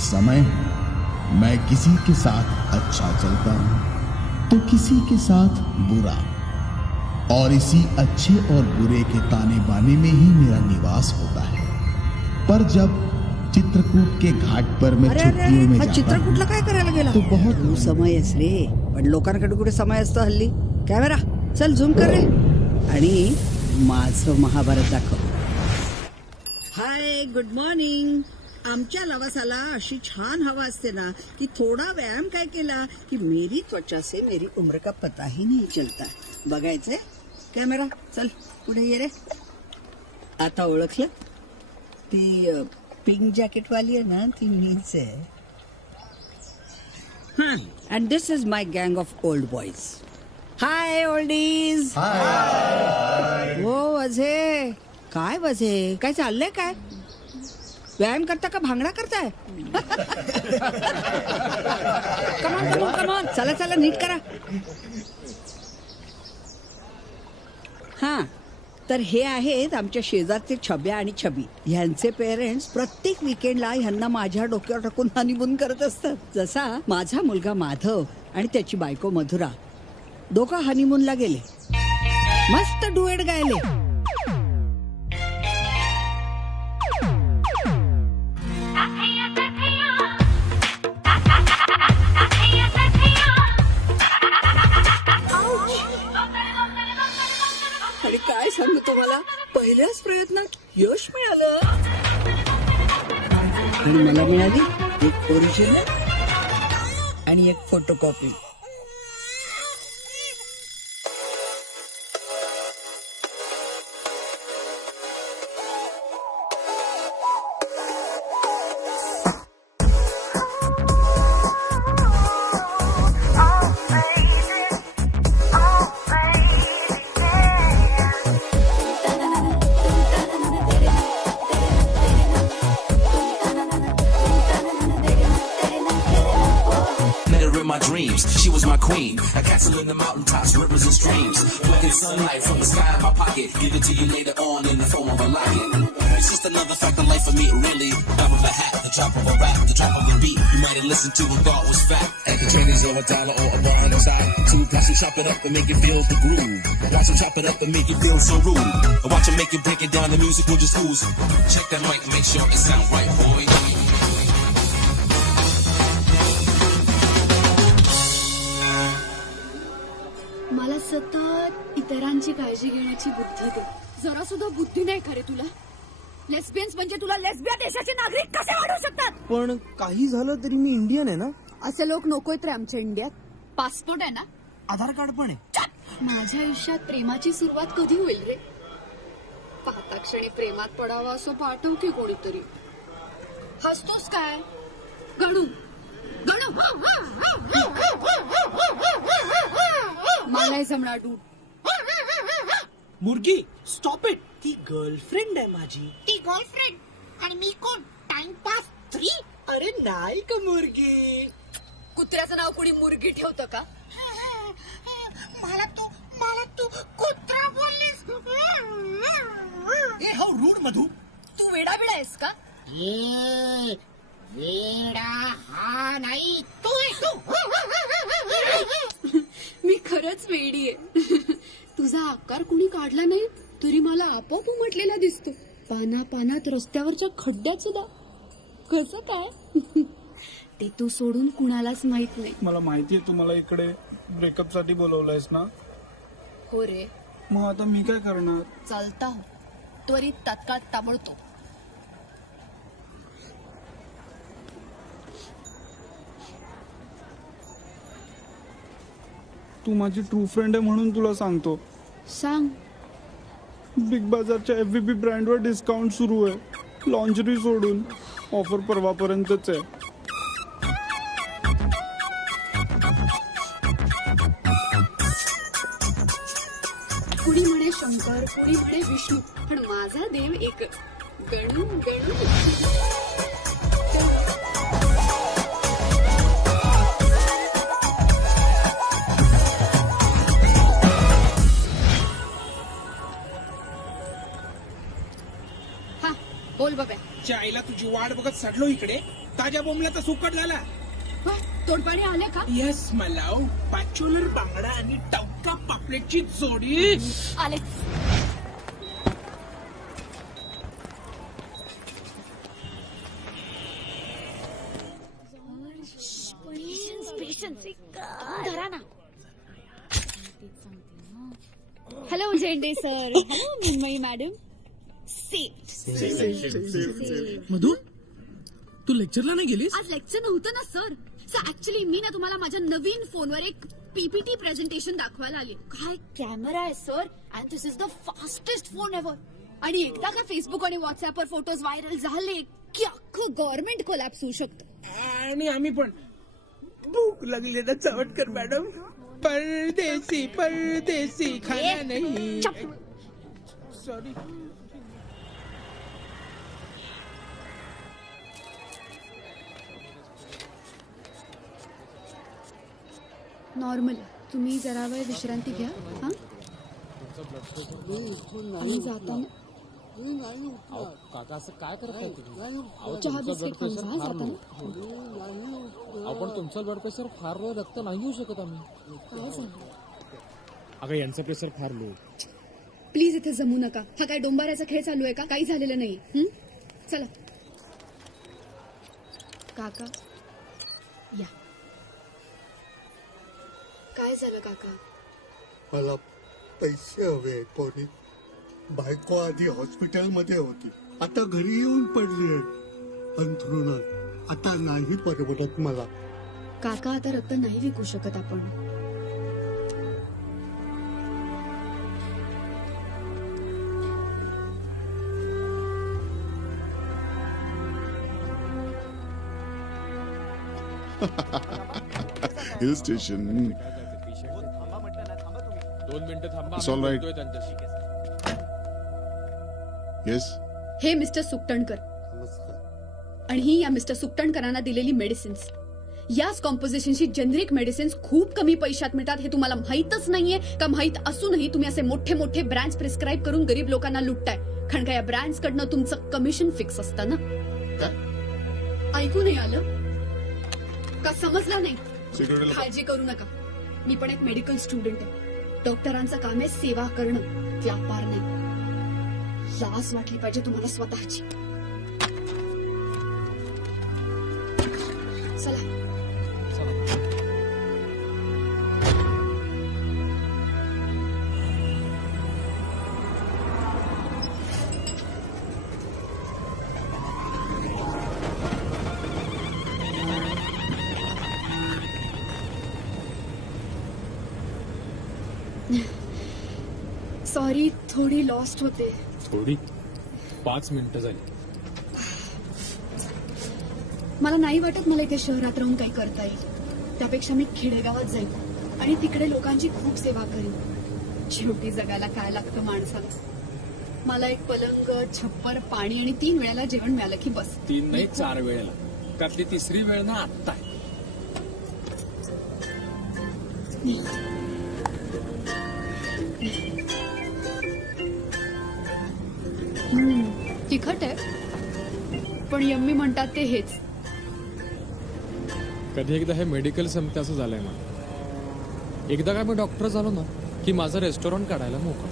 समय हूं। मैं किसी के साथ अच्छा चलता हूं तो किसी के साथ बुरा, और इसी अच्छे और बुरे के ताने बाने में ही मेरा निवास होता है। पर जब चित्रकूट के घाट पर मैं छुट्टियों में जाता चित्रकूटला काय करायला गेला तो बहुत तू समय आहेस रे, पण लोकांकडे कुठे समय असतो हल्ली. कॅमेरा चल झूम कर रे आणि माझं महाभारत दाखव. हाय, गुड मॉर्निंग. आमच्या लवासाला अशी छान हवा असते ना की थोडा व्यायाम काय केला की मेरी त्वचा से मेरी उम्र का पता ही नहीं चलता. बघायचंय. कॅमेरा चल पुढे ये रे. आता ओळखलं? ती पिंक जॅकेट वाली आहे ना, ती मीच आहे. अँड दिस इज माय गँग of old boys. High oldies. हो वझे. काय वझे, काय चाललंय? काय व्यायाम करता का भांगडा करताय? कमॉन कमॉन कमॉन, चला चला नीट करा. हा, तर हे आहेत आमच्या शेजारचे छब्या आणि छबी. ह्यांचे पेरेंट्स प्रत्येक विकेंडला ह्यांना माझ्या डोक्यावर टाकून हनीमून करत असतात. जसा माझा मुलगा माधव आणि त्याची बायको मधुरा दोघं हनीमूनला गेले. मस्त डुएट गायले. आणि काय सांगू तुम्हाला, पहिल्याच प्रयत्नात यश मिळालं. आणि मला मिळाली एक ओरिजिनल आणि एक photocopy. My dreams, she was my queen. A castle in the mountaintops, rivers and streams. Plucking sunlight from the sky in my pocket. Give it to you later on in the form of a locket. It's just another fact of life for me, really. Drop of a hat, the drop of a rap, the drop of a beat. You might have listened to and thought was fact. And the trainers or $1 or a bar on the side. Two plus and chop it up and make it feel the groove. Watch them chop it up and make it feel so rude. Watch them make it break it down, the music will just ooze. Check that mic, make sure it sounds right, boy. मला सतत इतरांची काळजी घेण्याची बुद्धी दे. जरा सुद्धा बुद्धी नाही खरे तुला. लेस्बियन्स म्हणजे तुला लेस्बिया देशाचे नागरिक कसे वाढू शकतात? पण काही झालं तरी मी इंडियन आहे ना. असे लोक नकोयत रे आमच्या इंडियात. पासपोर्ट आहे ना, आधार कार्ड पण आहे. माझ्या आयुष्यात प्रेमाची सुरुवात कधी होईल रे? पाहता क्षणी प्रेमात पडावा असं पाठव की कोणीतरी. हसतोस काय गणू? गणू मला जमणार डूड. मुर्गी स्टॉप इट. ती गर्लफ्रेंड आहे माझी. ती गर्लफ्रेंड आणि मी कोण? टाइमपास 3. अरे नाही का मुर्गी. कुत्र्याचं नाव कुणी मुर्गी ठेवतं का? मला तू कुत्रा बोललीस. ए हो रूड मधू. तू वेडा बिडा आहेस का? ये वेडा हा नाही, तू आहे तू. मी खरंच वेडी आहे. तुझा आकार कुणी काढला नाही तरी मला आपोआप उमटलेला दिसतो. पाना पानात रस्त्यावरच्या खड्ड्यात सुद्धा. कसं काय? ते तू सोडून कुणालाच माहित नाही. मला माहितीये तू मला इकडे ब्रेकअप साठी बोलवलंयस ना. हो रे. मग आता मी काय करणार? चालता हो त्वरित तात्काळ ताबडतोब. तू माझी ट्रू फ्रेंड आहे म्हणून तुला सांगतो. सांग. बिग बाजारच्या एफबीबी ब्रँडवर डिस्काउंट सुरू आहे. लॉन्जरी सोडून. ऑफर परवापर्यंतच आहे. कुणी म्हणे शंकर, कुणी म्हणे विष्णू, पण माझा देव एकच. गणू गणू. बोल बाबा. आईला तुझी वाट बघत सडलो इकडे. ताज्या बोंबल्याचा सुकट झाला. तोडपाणी आले का? येस मलाव, पॅच्युलर बांगडा आणि टवका पापलेटची जोडी. आलेच. धरा ना. Hello Zende sir. Hello Mumbai madam. Madhu तू लेक्चरला नाही गेलीस? आज लेक्चर नव्हतं ना सर. ऍक्च्युली मी ना तुम्हाला माझ्या नवीन फोनवर एक पीपीटी प्रेझेंटेशन दाखवायला आली. काय कॅमेरा आहे sir, and this is the fastest phone ever. आणि एकदा का फेसबुक आणि व्हॉट्सअपवर फोटोज व्हायरल झाले की अख्खं गव्हर्नमेंट कोलॅप्स होऊ शकतं. आणि आम्ही पण भूक लागली ना चवटकर मॅडम. परदेसी परदेसी खाना नाही. सॉरी. नॉर्मल. तुम्ही जरा वेळ विश्रांती घ्या. हा आणि जाताना काका असं काय करताय तुम्ही? चहा बिस्किट खाऊन जा जाताना. आपण तुमचं ब्लड प्रेशर फार लो, रक्त नाही घेऊ शकत आम्ही. काय झालं? अगं यांचं प्रेशर फार लो. प्लीज इथे जमू नका. हा काय डोंबाऱ्याचा खेळ चालू आहे का? काही झालेलं नाही. चला काका या. काय झालं काका? मला पैसे हवे. कोणी बायको आधी हॉस्पिटलमध्ये होती, आता घरी येऊन पडली अंथरुणात. आता नाही परवडत मला. काका आता रक्त नाही विकू शकत आपण. Hill station. 2 मिनिटं थांबा. It's all right. बोलतोय त्यांच्याशी. येस. हे मिस्टर सुकटणकर आणि ही या मिस्टर सुकटणकरांना दिलेली मेडिसिन्स. याच कॉम्पोजिशनची जेनरिक मेडिसिन्स खूप कमी पैशात मिळतात. हे तुम्हाला माहीतच नाहीये का? माहीत असूनही तुम्ही असे मोठे मोठे ब्रँड्स प्रिस्क्राईब करून गरीब लोकांना लुटताय. कारण का या ब्रँड्स कडनं तुमचं कमिशन फिक्स असतं ना. ऐकू नाही आलं का? समजलं नाही? काळजी करू नका. मी पण एक मेडिकल स्टुडंट आहे. डॉक्टरांचं काम आहे सेवा करणं, व्यापार नाही. लाज वाटली पाहिजे तुम्हाला स्वतःची. चला. सॉरी, थोडी लॉस्ट होते. थोडी 5 मिनिटं झाली. मला नाही वाटत मला इथे शहरात राहून काही करता येईल. त्यापेक्षा मी खेडेगावात जाईल आणि तिकडे लोकांची खूप सेवा करीन. शेवटी जगायला काय लागतं माणसाला. मला एक पलंग, छप्पर, पाणी आणि 3 वेळेला जेवण मिळालं की बस. 3 नाही 4 वेळेला. त्यातली 3री वेळ ना आत्ता आहे. तिखट आहे पण यम्मी म्हणतात ते हेच. कधी एकदा हे मेडिकल संपते असं झालंय मला. एकदा का मी डॉक्टर झालो ना की माझं रेस्टॉरंट काढायला मोकळा.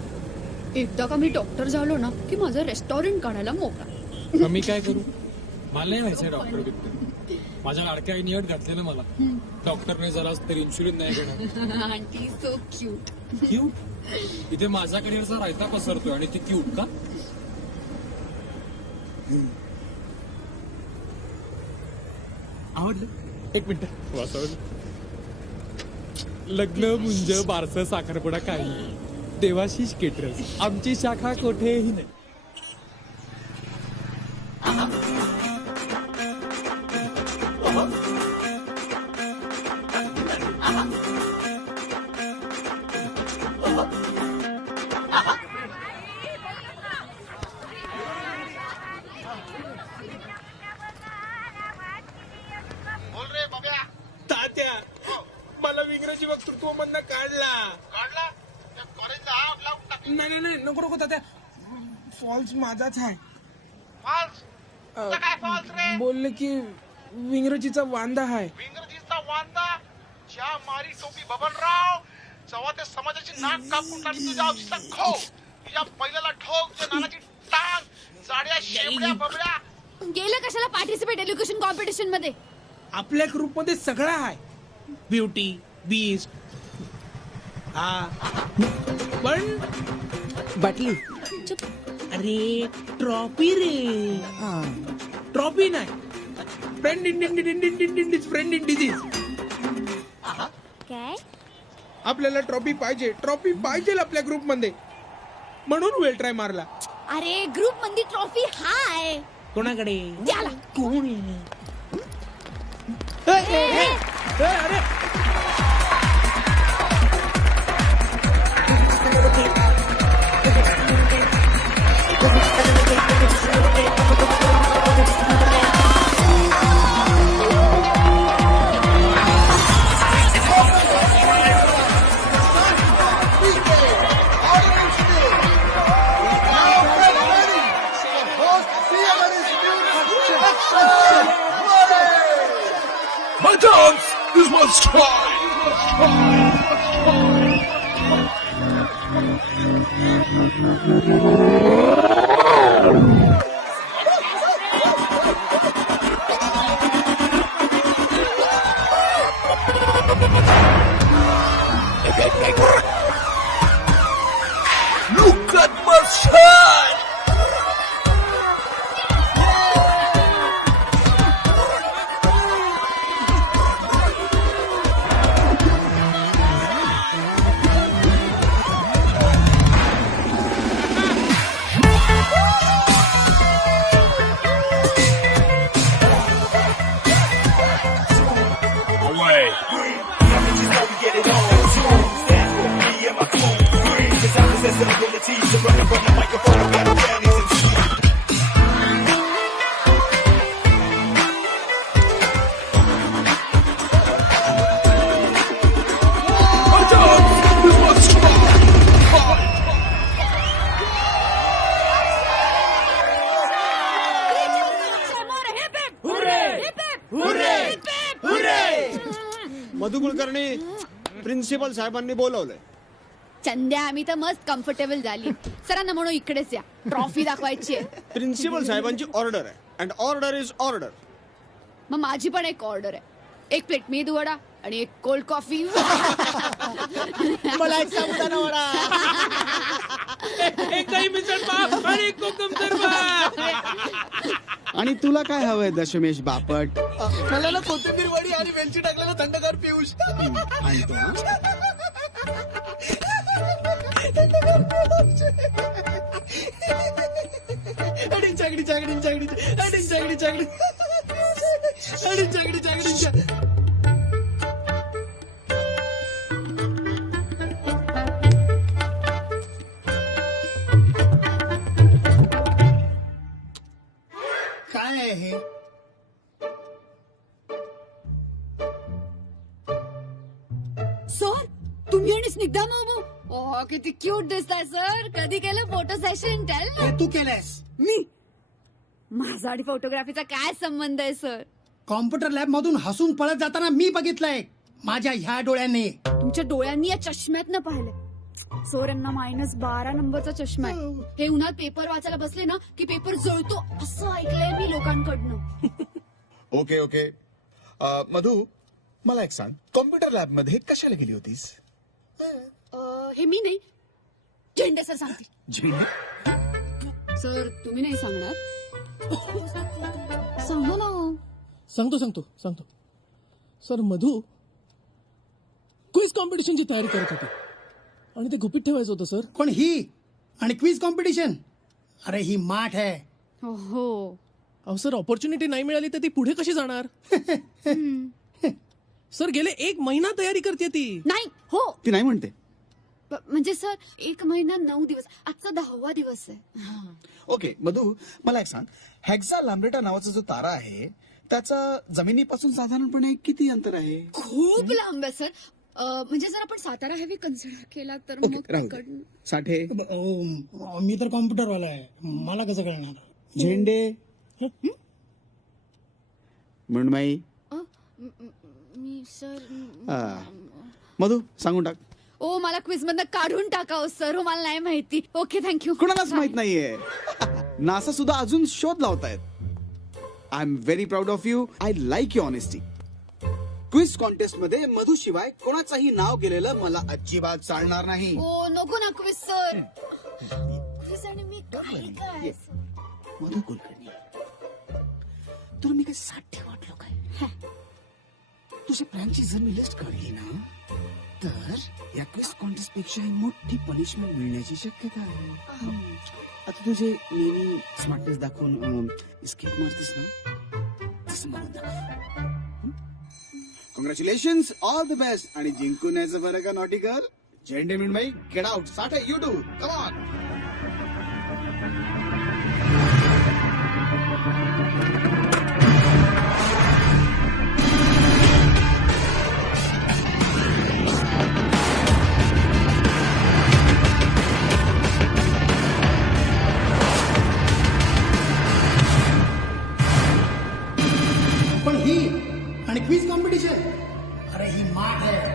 एकदा का मी डॉक्टर झालो ना की माझं रेस्टॉरंट काढायला मोकळा. मी काय करू? मला नाही व्हायचंय डॉक्टर बिक्टर. माझ्या लाडक्या आईने अट घातलेलं मला. डॉक्टर नाही झालास तर इन्शुलिन नाही घेणार. Aunty so cute. क्यूट? इथे माझ्या करिअरचा रायता पसरतोय आणि ती क्यूट का? आवडलं? 1 मिनिट वाचवलं. लग्न मुंज बारसं साखरपुडा काही देवाशीष केटरर्स. आमची शाखा कोठेही नाही. तात्या, मला इंग्रजी वक्तृत्व मधनं काढला. नाही नाही नको नको तात्या. फॉल्स माझाच आहे. बोलले की विंग्रजीचा वांदा आहे. इंग्रजीचा वांदा ज्या मारी टोपी बबनराव जेव्हा ते समाजाची नाक कापून टाकली तुझ्या औषधा खो तुझ्या पहिल्याला ठोक तुझ्या नानाची टांग जाड्या शेवड्या बबड्या. गेलं कशाला पार्टिसिपेट एज्युकेशन कॉम्पिटिशन मध्ये? आपल्या ग्रुप मध्ये सगळं आहे. ब्युटी बीस्ट हा पण बाटली. अरे ट्रॉफी रे. ट्रॉफी नाही. Friend in friend in disease. काय? आपल्याला ट्रॉफी पाहिजे आपल्या ग्रुप मध्ये म्हणून वेळ ट्राय मारला. अरे ग्रुप मध्ये ट्रॉफी हाय कोणाकडे? त्याला. कोण अरे My dance is my style. Look at my style. Madhu Kulkarni principal साहेबांनी बोलवलंय. चंद्या आम्ही तर मस्त कम्फर्टेबल झाली. सरांना म्हणू इकडेच या, ट्रॉफी दाखवायची आहे. प्रिन्सिपल साहेबांची ऑर्डर आहे अँड ऑर्डर इज ऑर्डर. मग माझी पण एक ऑर्डर आहे. 1 प्लेट मेदू वडा आणि 1 कोल्ड कॉफी. मला एक साबुदाणा वडा. एकही मिसळ पाव आणि कोकम सरबत. आणि तुला काय हवंय दशमेश बापट? मला ना कोथिंबीर वडी आणि वेलची टाकलेला थंडगार पियुष. आणतो हा. अडिंग चागडी चागडी चागडी अडिंग चागडी चागडी अडिंग चागडी चागडी. काय आहे हे? सर तुम्ही आणि स्निग्धा मामू किती क्यूट दिसताय सर. कधी केलं फोटो सेशन? टेल हे तू केलंयस? मी. माझा आणि फोटोग्राफीचा काय संबंध आहे सर? कॉम्प्युटर लॅब मधून हसून पळत जाताना मी बघितलंय माझ्या ह्या डोळ्यांनी. तुमच्या डोळ्यांनी या चष्म्यातनं पाहिलंय. सर यांना -12 नंबरचा चष्मा आहे. हे उन्हात पेपर वाचायला बसले ना की पेपर जळतो असं ऐकलंय मी लोकांकडनं. Okay okay. मधु मला एक सांग, कॉम्प्युटर लॅब मध्ये कशाला गेली होतीस? हे मी नाही, झेंडे सर सांगतील. झेंडे? सर तुम्ही नाही सांगणार? सांगा ना. सांगतो सर. मधु क्विज कॉम्पिटिशनची तयारी करत होती आणि ते गुपित ठेवायचं होतं सर. कोण ही? आणि क्विज कॉम्पिटिशन? अरे ही माठ आहे. हो अहो सर, ऑपॉर्च्युनिटी नाही मिळाली तर ती पुढे कशी जाणार? सर गेले 1 महिना तयारी करते ती. नाही. हो ती नाही म्हणते. म्हणजे सर 1 महिना 9 दिवस, आजचा 10वा दिवस आहे. ओके मधु मला एक सांग, हेक्सा लॅम्ब्रेटा नावाचा जो तारा आहे त्याचा जमिनीपासून साधारणपणे किती अंतर आहे? खूप लांब आहे सर. म्हणजे जर आपण सातारा हेवी कन्सिडर केला तर ओके मग राहू दे. साठे? मी तर कॉम्प्युटरवाला आहे, मला कसं कळणार? झेंडे? मृण्मयी, मी सर मधू सांगून टाक. ओ मला क्विज मधनं काढून टाका ओ सर. हो मला नाही माहिती. Okay thank you. कुणालाच माहित नाहीये. नासा सुद्धा अजून शोध लावतायत. I am very proud of you. I like you honesty. Quiz contest मध्ये मधू शिवाय कोणाचाही नाव गेलेलं मला अजिबात चालणार नाही. ओ नको ना क्विज सर. क्विज आणि मी काय मधू कुलकर्णी, तुला मी काय 60 वाटलो काय? तुझ्या प्लॅनची जर मी लिस्ट काढली ना तर या क्विज कॉन्टेस्ट पेक्षा मोठी पनिशमेंट मिळण्याची शक्यता आहे. आता तुझे नेहमी स्मार्टनेस दाखवून स्केप मारतेस ना, तसं म्हणून दाखव. Congratulations, all the best. आणि जिंकून यायचं बरं का नॉटी गर्ल. झेंडे मिळमाई, get out. 60 you do. Come on. पण ही आणि क्विज कॉम्पिटिशन, अरे ही माठ आहे.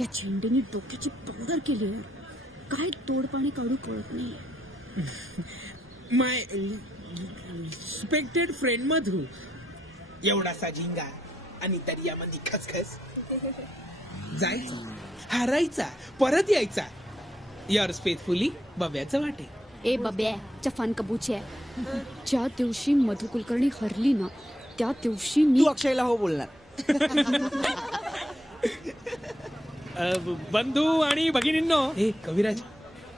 या झेंडेने डोक्याची पावडर केली आहे. काय तोडपाणी काढू कळत नाही. माय रिस्पेक्टेड फ्रेंड मधू, एवढासा झिंगा आणि तरी यामध्ये खसखस. जायचा, हारायचा, परत यायचा. युअर्स फेथफुली, बब्याचं वाटे. ए बब्या चफान कबूचे. ज्या दिवशी मधु कुलकर्णी हरली ना त्या दिवशी मी अक्षयला हो बोलणार. बंधू आणि भगिनींनो, हे कविराज,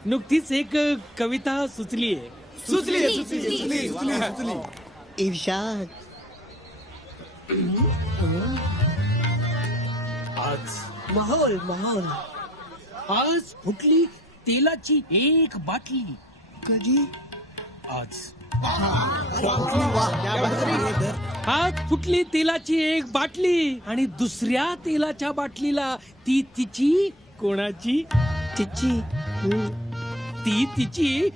नुकतीच एक कविता सुचली. इर्षाद, आज माहोल आज फुटली तेलाची एक बाटली. कधी आज फुटली तेलाची एक बाटली आणि दुसऱ्या तेलाच्या बाटलीला ती तिची कोणाची? तिची ती तिची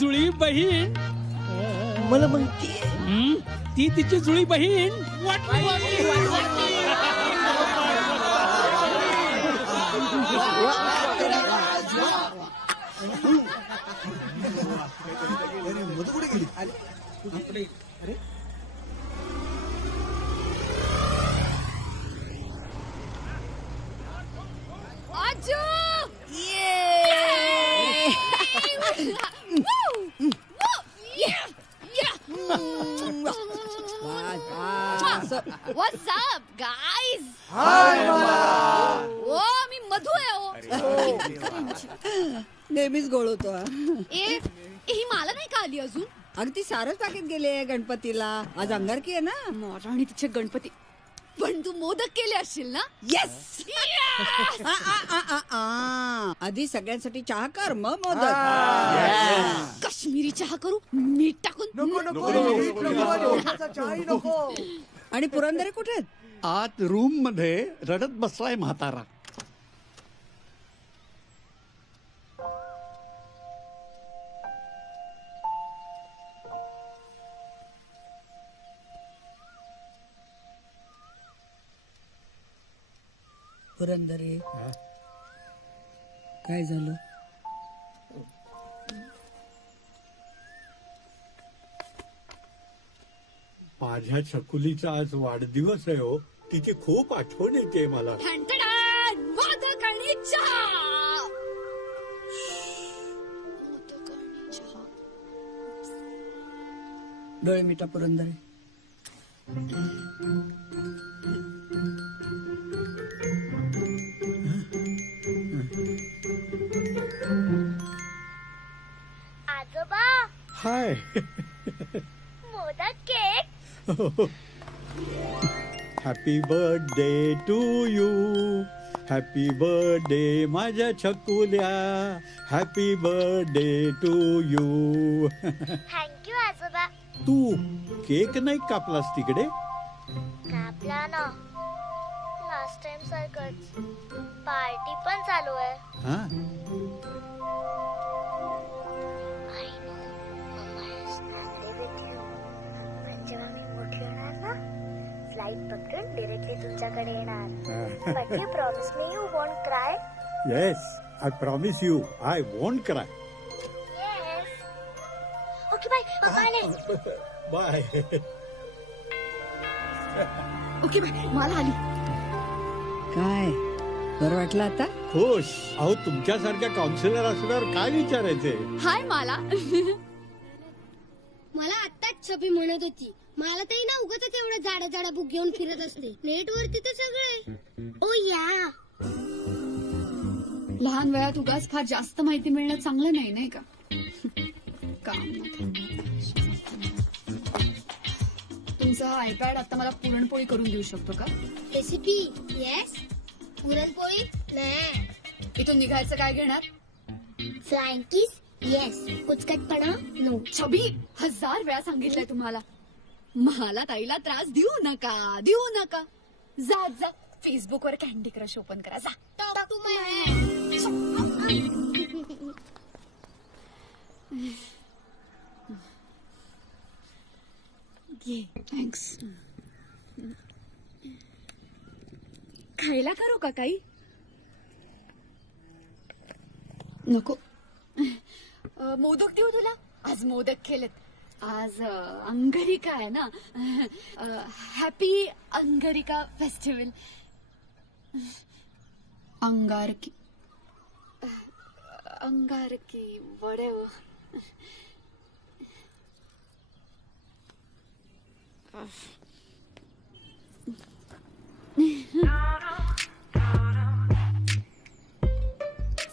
जुळी बहीण. मला म्हणते ती तिची जुळी बहीण आजू What's up, guys? ओ मी मधू आहे. नेहमीच गोळ होतो. ही मला नाही का आली अजून? अगदी सारच टाकीत गेले गणपतीला. आज अंगारकी आहे ना. आणि तिचे गणपती. पण तू मोदक केले असशील ना? येस. आधी सगळ्यांसाठी चहा कर, मग मोदक. काश्मीरी चहा करू मीठ टाकून. आणि पुरंदरे कुठे आहेत? आत रूम मध्ये रडत बसलाय म्हातारा. पुरंदरे काय झालं? माझ्या छकुलीचा आज वाढदिवस आहे हो. तिची खूप आठवण येते मला. ठणठणाण, मोदक आणि चहा. डोळे मिठा पुरंदरे. आजोबा, हाय. मोदक cake. Happy birthday to you. Happy birthday माझ्या छकुल्या. Happy birthday to you. Thank you आजोबा. तू केक नाही कापलास तिकडे? कापला ना, लास्ट टाइम सारखंच. पार्टी पण चालू आहे. हा, I know, Mama is happy with you. पण जेव्हा मी मोठी होणार ना, फ्लाईट पकडून डिरेक्टली तुमच्याकडे येणार. But you promise me you won't cry? Yes, I promise you I won't cry. Yes. Okay, bye. Papa आले. बाय. ओके बाय, मला आली. काय बरं वाटलं आता? खुश. अहो तुमच्यासारख्या काउन्सिलर असल्यावर काय विचारायचे. हाय मला. मला आत्ताच छबी म्हणत होती, मला तरी ना उगाच एवढं जाडा जाडा बुक घेऊन फिरत असते. प्लेट वरती तर सगळे. ओ या, लहान वयात उगाच फार जास्त माहिती मिळणं चांगलं नाही, नाही का? काम तुमचा आयपॅड आता मला पुरणपोळी करून देऊ शकतो का? Recipe yes. पुरणपोळी नाही. इथून निघायचं काय घेणार? Flying kiss yes. कुचकटपणा नो. छबी 1000 वेळा सांगितलंय तुम्हाला, मला ताईला त्रास देऊ नका, देऊ नका. जा जा, फेसबुकवर कॅन्डी क्रश ओपन करा. जा. ये थँक्स. खायला करू का काही? नको. मोदक देऊ तुला? आज मोदक केलेत. आज अंगारिका आहे ना. Happy Angarki festival. अंगारकी अंगारकी वडे.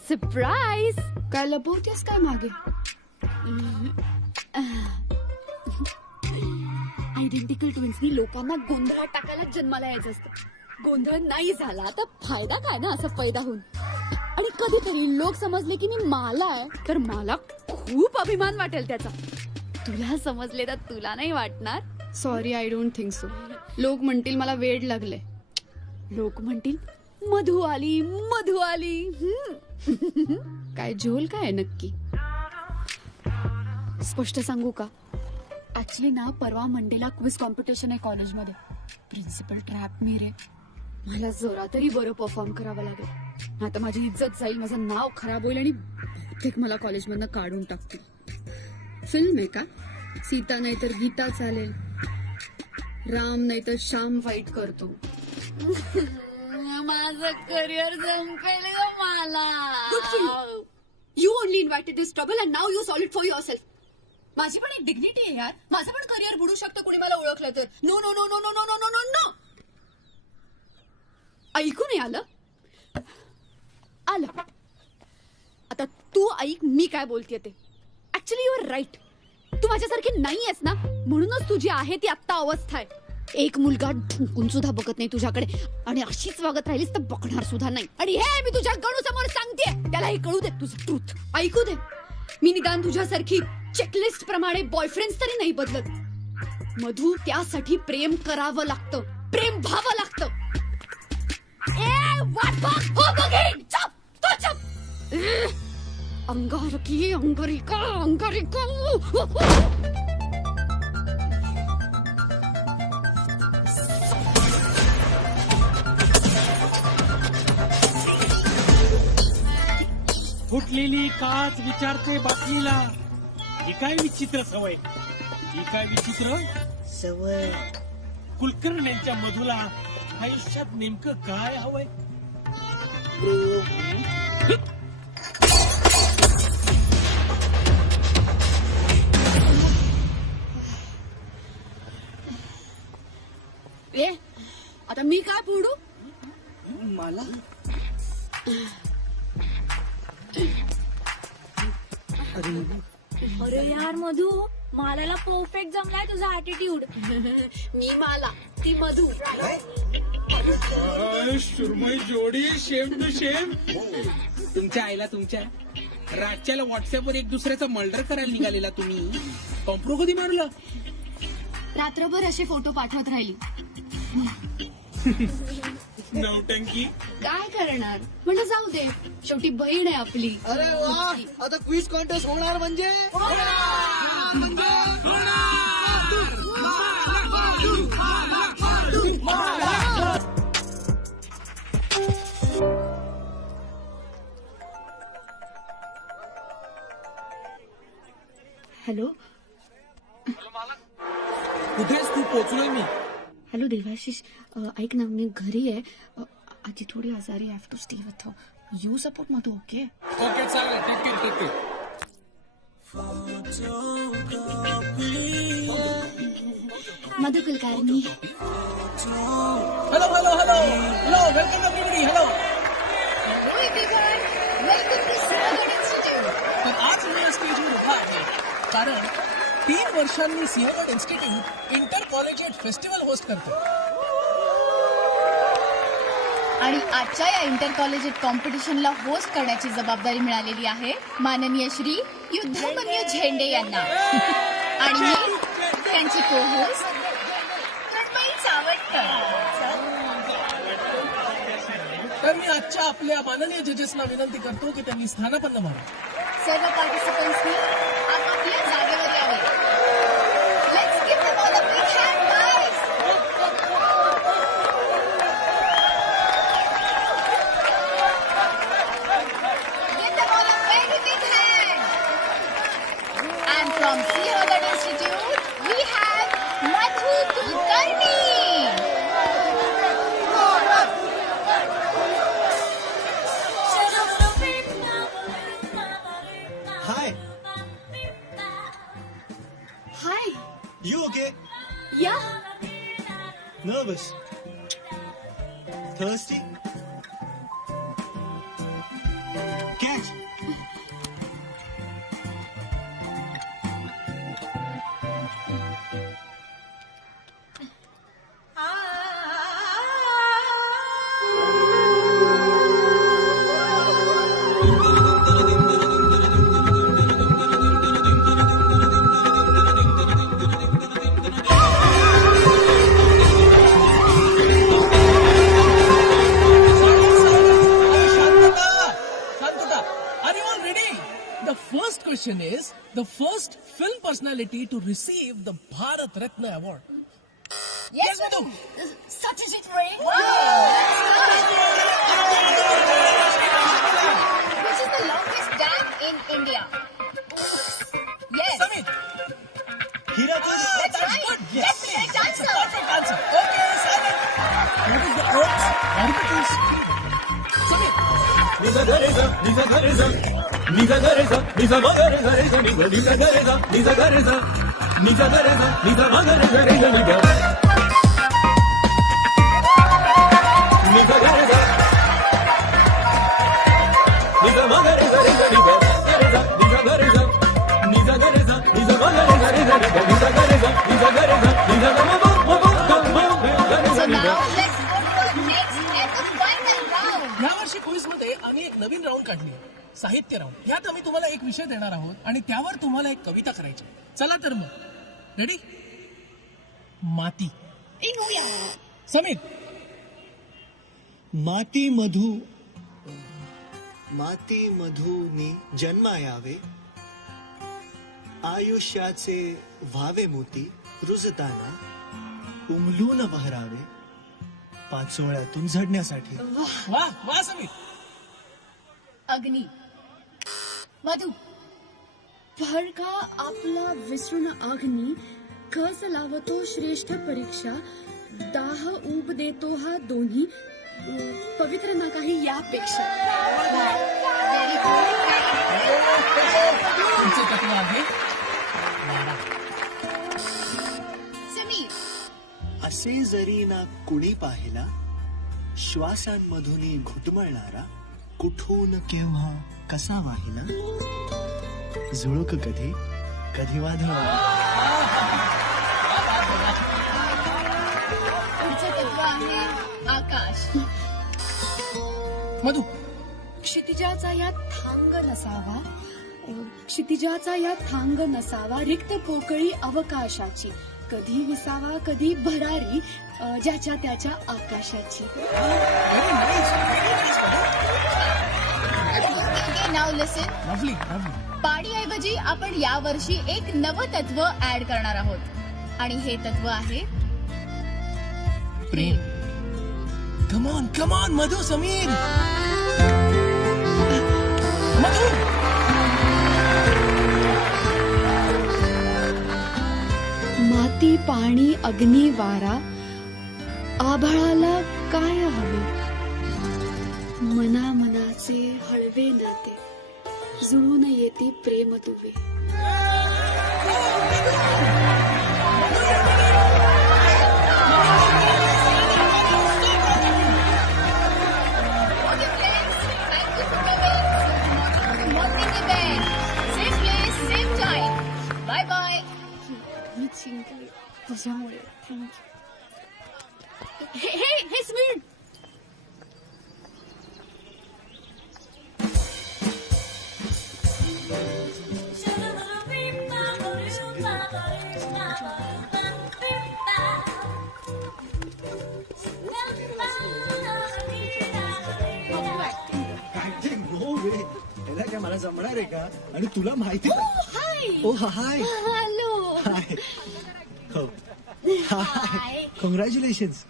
सरप्राईज. काय लपवतेस काय मागे? आयडेंटिकल ट्विन्सनी लोकांना गोंधळात टाकायला जन्माला यायचं असतं. गोंधळ नाही झाला तर फायदा काय ना असं पैदा होऊन. आणि कधीतरी लोक समजले की मी माला आहे तर मला खूप अभिमान वाटेल त्याचा. तुला समजले तर तुला नाही वाटणार? Sorry, I don't think so. लोक म्हणतील मला वेड लागले. लोक म्हणतील मधू आली, मधू आली. काय झोल काय नक्की? स्पष्ट सांगू का? ऍक्च्युली ना परवा मंडेला क्विज कॉम्पिटिशन आहे कॉलेजमध्ये. प्रिन्सिपल ट्रॅप मी रे. मला जरा तरी बरं परफॉर्म करावं लागेल. आता माझी इज्जत जाईल, माझं नाव खराब होईल आणि बहुतेक मला कॉलेजमधनं काढून टाकतील. फिल्म आहे का? सीता नाही तर गीता चालेल. राम नाही तर श्याम फाईट करतो. माझं करिअर संपेल ग मला. You only invited this trouble and now you solve it for yourself. माझी पण एक डिग्निटी आहे यार. माझं पण करिअर बुडू शकतं कुणी मला ओळखलं तर. No no no no no no no no no no. ऐकू नाही आलं? आलं. आता तू ऐक मी काय बोलतेय ते. Actually you are right. तू माझ्यासारखी नाहीयेस ना, म्हणूनच तुझी आहे ती आत्ता अवस्था आहे. एक मुलगा ढुंकून सुद्धा बघत नाही तुझ्याकडे आणि अशीच वागत राहिलीस तर बघणार सुद्धा नाही. आणि हे मी तुझ्या गणू समोर सांगते, त्यालाही कळू दे तुझं ट्रूथ. ऐकू दे. मी निदान तुझ्यासारखी चेकलिस्ट प्रमाणे बॉयफ्रेंड तरी नाही बदलत. मधू, त्यासाठी प्रेम करावं लागतं, प्रेम व्हावं लागतं. अंगारकी अंगारिका अंगारिका. फुटलेली काच विचारते बाटलीला, ही काय विचित्र सवय. ही काय विचित्र सवय. कुलकर्णी यांच्या मधूला आयुष्यात नेमकं काय हवंय? आता मी काय फोडू? मला अरे यार मधू, मालाला परफेक्ट जमलाय तुझा ऍटिट्यूड. मी माला, ती मधू. सुरमई जोडी शेम टू शेम. तुमच्या आईला तुमच्या रातच्याला व्हॉट्सअपवर एक दुसऱ्याचा मर्डर करायला निघालेला तुम्ही कॉम्प्रो कधी मारला? रात्रभर असे फोटो पाठवत राहिली. नवटंकी. काय करणार म्हणलं जाऊ दे, शेवटी बहीण आहे आपली. अरे वा, आता क्विज कॉन्टेस्ट होणार म्हणजे हॅलो कुठेच तू? पोचलोय मी. हॅलो देवाशिष, ऐक ना, मी घरी आहे. आजी थोडी आजारी, I have to stay with her. You support Madhu. Okay okay चालेल. ठीक आहे. Madhu Kulkarni. Hello welcome everybody. Hello. तर आज मी या स्टेजवर उभा आहे कारण 3 वर्षांनी Sinhagad institute inter collegiate festival host करतो. आणि आजच्या या इंटर कॉलेजिएट कॉम्पिटिशनला होस्ट करण्याची जबाबदारी मिळालेली आहे माननीय श्री युद्धमन्यू झेंडे यांना. आणि मी त्यांची को होस्ट तन्मयी सावंत. तर मी आजच्या आपल्या माननीय जजेसना विनंती करतो की त्यांनी स्थानापन्न व्हावं. सर्व पार्टिसिपंट्सनी आपापल्या जागेवर यावे. Let's give them all a big hand guys. Give them all a very big hand. And from Sihogan Institute, we have Madhu Kulkarni. Hi. Hi. You okay? Yeah. Nervous? Thirsty? Catch. Is the first film personality to receive the Bharat Ratna Award. Yes, Madhu. Satyajit Ray. Which is the longest dam in India? Yes. Samit. Hirakud. That's right. Good. Yes. That's the right That's a answer. perfect answer. Okay, Samit. What is the Earth's orbital speed? Samit. So now let's go to the next and the final round. यावर्षी quiz मध्ये आम्ही एक नवीन round काढली आहे, साहित्य round. यात आम्ही तुम्हाला एक विषय देणार आहोत आणि त्यावर तुम्हाला एक कविता करायची. चला तर मग रेडी. माती. समीर. माती मधूनी जन्मा यावे, आयुष्याचे व्हावे मोती, रुजताना उमलून बहरावे, पाचोळ्यातून झडण्यासाठी. वा वा समीर. अग्नी. मधु. भडका आपला विसरून अग्नी, कस लावतो श्रेष्ठ परीक्षा, दाह ऊब देतो हा दोन्ही, पवित्र ना काही यापेक्षा. तुमचे तत्व आहे समीर. असे जरी ना कुणी पाहिला, श्वासांमधून घुटमळणारा, कुठून केव्हा कसा वाहिला, झुळूक कधी कधी वादळ. पुढचं तत्व आहे आकाश. मधू, क्षितिजाचा यात थांग नसावा, क्षितिजाचा यात थांग नसावा, रिक्त पोकळी अवकाशाची, कधी विसावा कधी भरारी, ज्याच्या त्याच्या आकाशाची. Now listen. लवली. पाणीऐवजी आपण यावर्षी एक नवं तत्व ऍड करणार आहोत आणि हे तत्व आहे प्रेम. कम ऑन मधु, समीर. मधु, माती पाणी अग्नी वारा, आभाळाला काय हवे, मना मनाचे हळवे नाते, जुळून येते प्रेम तुवे. Bye bye. मी जिंकले तुझ्यामुळे. थँक्यू. हे स्वीट. काय मला जमणार आहे का? आणि तुला माहिती ओ हाय. हॅलो. हाय. हो. Hi. Congratulations.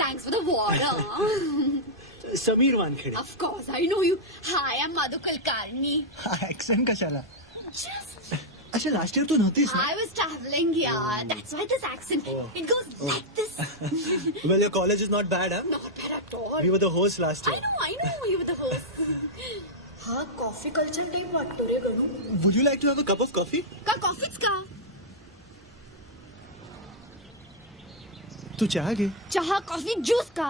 Thanks for the water. Sameer Wankhede. Of course, I know you. Hi, I'm Madhu Kulkarni. Accent कशाला? अच्छा, लास्ट इयर तू नव्हतीस ना? I was traveling, yeah. That's why this accent, it goes like this. Well, your college is not bad, huh? Not bad at all. We were the host last year. I know, you were the host. हा coffee culture time वाटतो रे Ganu. Would you like to have a cup of coffee? का कॉफीच का? तू चहा घे. चहा coffee juice का?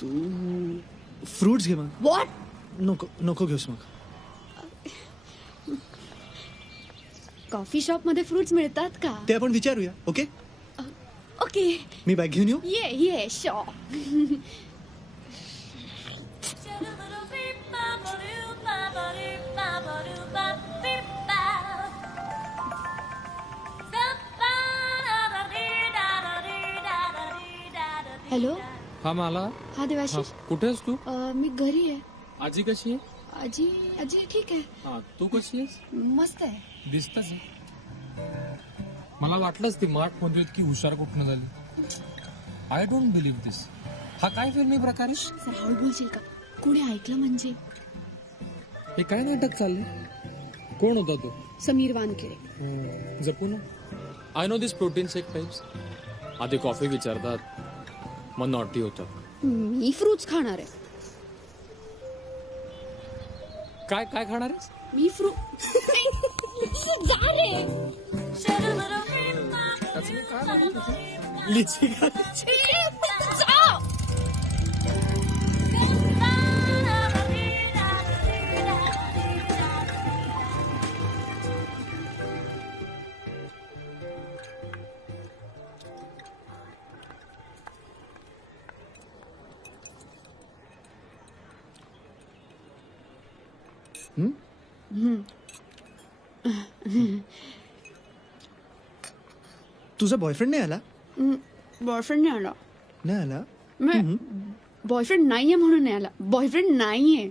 तू fruits घे मग. What? नको घेऊस मग. कॉफी शॉप मध्ये फ्रुट्स मिळतात का? ते आपण विचारूया. Okay okay. मी बॅग घेऊन येऊ. ये शॉप. हॅलो. हा मला. हा देवाशिष. कुठे आहेस तू? मी घरी आहे. आजी कशी आहे? आजी ठीक आहे. तू कशी आहेस? मस्त आहे. दिसतच आहे. मला वाटलंच ती माठ मध्ये इतकी हुशार कुठनं झाली. आय डोंट बिलीव्ह दिस. हा काय फिल्मी प्रकार आहे? सर हळू बोलशील का? कोणी ऐकलं म्हणजे? हे काय नाटक चाललंय? कोण होता तो? समीर वानखेडे. जपू ना. I know this protein shake types. आधी कॉफी विचारतात, मग नॉटी होतात. मी फ्रुट्स खाणार आहे. काय काय खाणार आहेस? मी फ्रूट. जा रे. लिची का? तुझा बॉयफ्रेंड नाही आला? बॉयफ्रेंड नाही आला. नाही आला? बॉयफ्रेंड नाहीये म्हणून नाही आला. बॉयफ्रेंड नाहीये.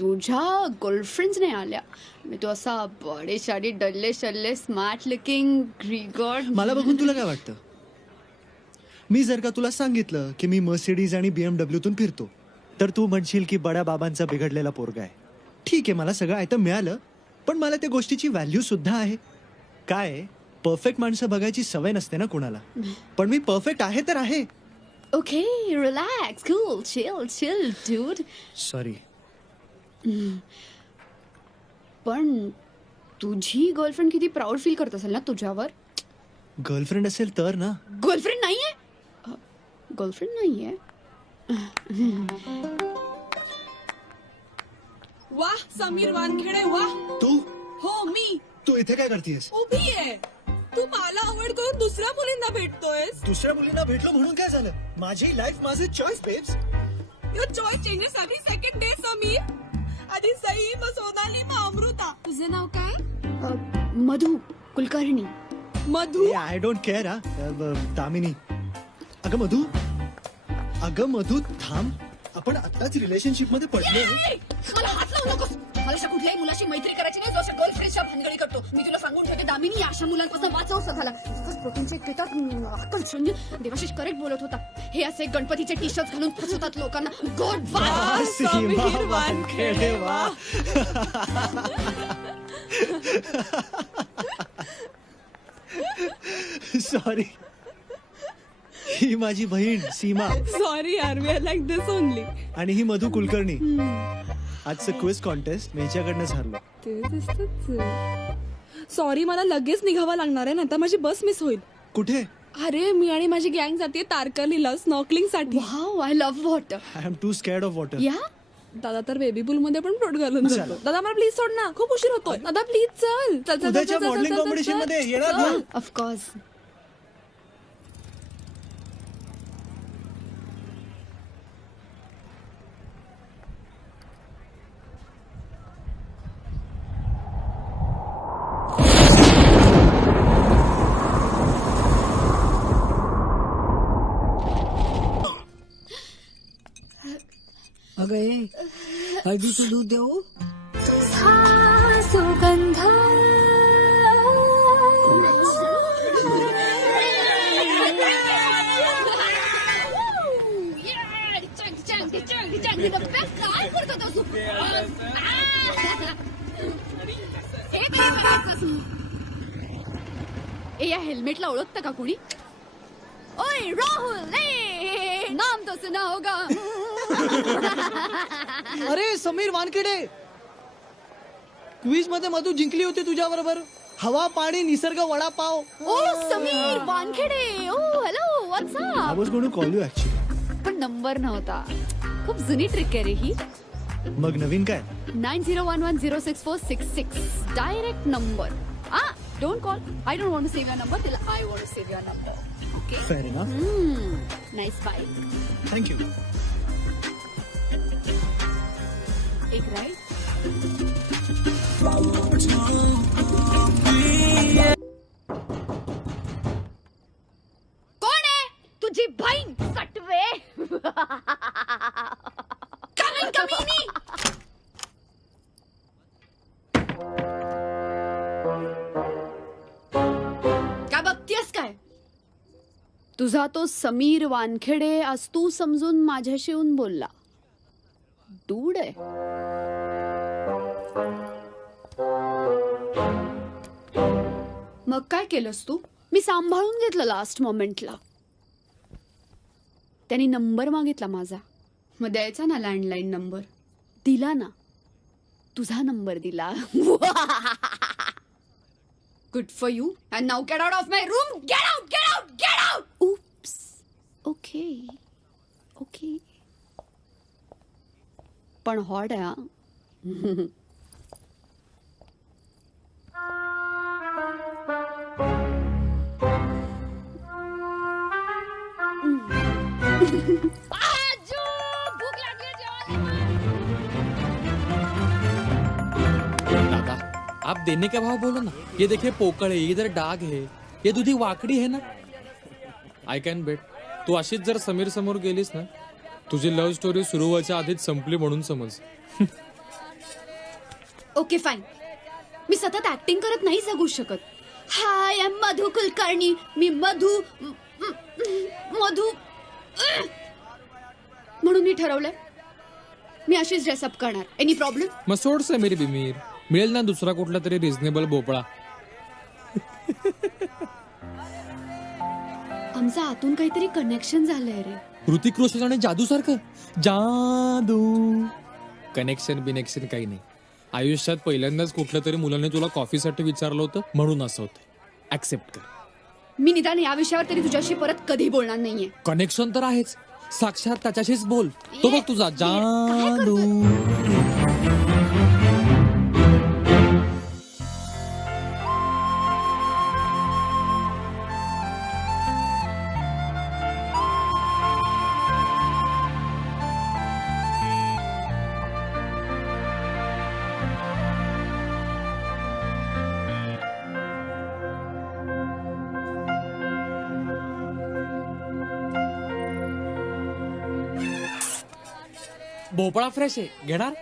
तुझ्या गर्लफ्रेंड्स नाही आल्या. मी तो असा बडे शाडी डल्ले शल्ले स्मार्ट लुकिंग ग्रीगॉड. मला बघून तुला काय वाटतं? मी जर का तुला सांगितलं की मी मर्सिडीज आणि BMW तून फिरतो, तर तू म्हणशील की बड्या बाबांचा बिघडलेला पोरगा आहे. ठीक आहे, मला सगळं आयतं मिळालं, पण मला त्या गोष्टीची व्हॅल्यू सुद्धा आहे. काय परफेक्ट माणसं बघायची सवय नसते ना कोणाला. पण मी परफेक्ट आहे तर आहे. Okay, relax, cool, chill dude. Sorry. पण तुझी गर्लफ्रेंड किती प्राऊड फील करत असेल ना तुझ्यावर. गर्लफ्रेंड असेल तर ना. गर्लफ्रेंड नाहीये. गर्लफ्रेंड नाहीये. वाह समीर वानखेडे वाह. तू हो मी. तू इथे काय करतेस? उभी आहे. तू मला आवड करून दुसऱ्या मुलींना भेटतोयस. दुसऱ्या मुलींना भेटलो म्हणून काय झालं? माझी लाईफ माझे choice babes. Your choice changes every second day Sameer. आधी सई, मग सोनाली, मग अमृता. तुझं नाव काय? Madhu Kulkarni. Madhu. I don't care. Damini. अगं मधू थांब. आपण आताच रिलेशनशिप मध्ये पडलोय. मला हात लावू नकोस. मला अशा कुठल्याही मुलाशी मैत्री करायची नाही जो अशा गर्लफ्रेंडच्या भानगडी करतो. मी तुला सांगून ठेवते दामिनी, अशा मुलांपासून वाचव स्वतःला. प्रोटीनचे देतात आकर्षण. देवाशिष करेक्ट बोलत होता. हे असे गणपतीचे टी शर्ट घालून फसवतात लोकांना. गॉड सीमा वानखेडे वा. सॉरी. ही माझी बहीण सीमा. सॉरी यार, we are like this only. आणि ही मधू कुलकर्णी. आजचं क्विज कॉन्टेस्ट मी हिच्याकडनंच हारलो. ते दिसतच. सॉरी, मला लगेच निघावं लागणार आहे, नाहीतर माझी बस मिस होईल. कुठे? अरे मी आणि माझी गँग जाते तारकर्लीला स्नॉर्कलिंग साठी. Wow, I love water. I am too scared of water. या दादा तर बेबी पूल मध्ये पण फ्लोट घालून जातो. दादा मला प्लीज सोड ना, खूप उशीर होतोय. दादा प्लीज चल. उद्याच्या मॉडेलिंग कॉम्पिटिशन मध्ये येणार ना? ऑफकोर्स. अगं हळदीचं दूध देऊ? सुगंध काय करतो या हेल्मेटला ओळखतं का कोणी? ओय राहुल, नाम तो सुना होगा. अरे समीर वानखेडे, क्विज मध्ये मधू जिंकली होती तुझ्या बरोबर. हवा, पाणी, निसर्ग, वडापाव. ओ समीर वानखेडे. ओ hello, what's up? I was going to call you actually. पण नंबर नव्हता. खूप जुनी ट्रिक आहे रे ही. मग नवीन काय? 9011064666 direct number. Don't call. I don't want to save your number. तिला I want to save your number. Okay, fair enough. Nice bye. Thank you. एक राईट. कोण आहे? तुझी बहीण सटवे. कमीनी. काय बघतीयस काय? तुझा तो समीर वानखेडे आज तू समजून माझ्याशी येऊन बोलला. डूड आहे. मग काय केलंस तू? मी सांभाळून घेतलं लास्ट मोमेंटला. त्यांनी नंबर मागितला माझा. मग द्यायचा ना लँडलाईन नंबर. दिला ना. तुझा नंबर दिला. Good for you. And now get out of my room. Get out, get out, get out. Oops. Okay okay. पण हॉट आहे हा. दादा, आप देने का भाव बोलो ना. ये देखिए पोकळ है, इधर डाग है, ये दुधी वाकडी है ना. आय कॅन बेट तू अशीच जर समीर समोर गेलीस ना, तुझी लव्ह स्टोरी सुरू व्हायच्या आधीच संपली म्हणून समज. Okay fine. मी सतत ऍक्टिंग करत नाही जगू शकत. हाय, आय एम मधू कुलकर्णी. मी मधू म्हणून मी ठरवलंय मी अशीच ड्रेसअप करणार. Any problem? मग सोड समीर बिमीर, मिळेल ना दुसरा कुठला तरी रिझनेबल भोपळा. आमचं आतून काहीतरी कनेक्शन झालंय रे. ऋतिक रोशन आणि जादू सारखं. जादू. कनेक्शन बिनेक्शन काही नाही. आयुष्यात पहिल्यांदाच कुठल्या तरी मुलाने तुला कॉफीसाठी विचारलं होतं म्हणून असं होतं. ऍक्सेप्ट कर. मी निदान या विषयावर तरी तुझ्याशी परत कधी बोलणार नाहीये. कनेक्शन तर आहेच. साक्षात त्याच्याशीच बोल. तो बघ तुझा जादू. भोपळा फ्रेश आहे, घेणार?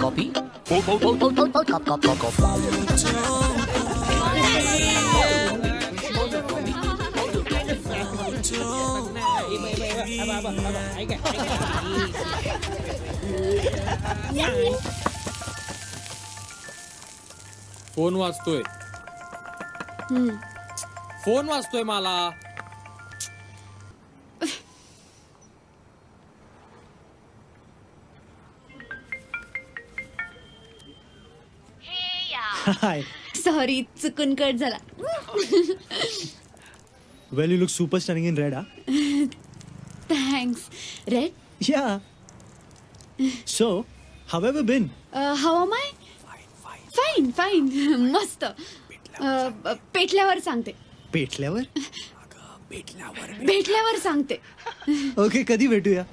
कॉपी फोन वाजतोय. फोन वाजतोय मला. हाय. सॉरी, चुकून कट झाला. Well you look super stunning in red. Thanks. Red? Yeah. So, how have you been? How am I? Fine fine. मस्त. पेटल्यावर सांगते. पेटल्यावर? भेटल्यावर सांगते. ओके, कधी भेटूया?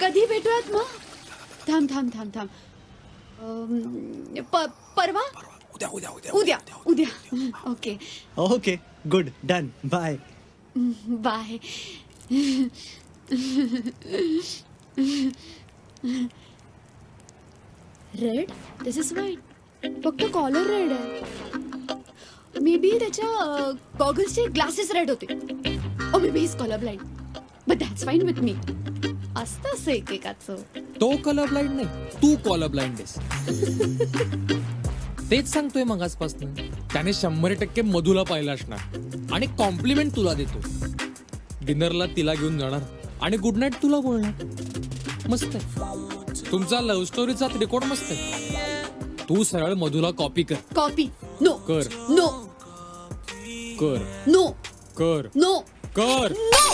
कधी भेटूयात मग? थांब थांब थांब थांब. परवा? उद्या. Okay. Okay, good, done, bye. Bye. Red? This is वाईट. फक्त कॉलर रेड आहे. मे बी त्याच्या गॉगल्सचे ग्लासेस रेड होते. Oh maybe is colour blind. But that's fine with me. असतं असं एकेकाचं. तो कलर ब्लाइंड नाही, तू कॉलर ब्लाइंड आहेस. तेच सांगतोय मगाचपासून. त्याने 100% मधुला पाहिलं असणार आणि कॉम्प्लिमेंट तुला देतो. डिनरला तिला घेऊन जाणार आणि गुड नाईट तुला बोलणार. मस्त आहे. तुमचा लव्ह स्टोरीचा त्रिकोण मस्त आहे. तू सरळ मधुला कॉपी कर. कॉपी? नो. कर. नो. कर. नो. कर. नो. कर. नो.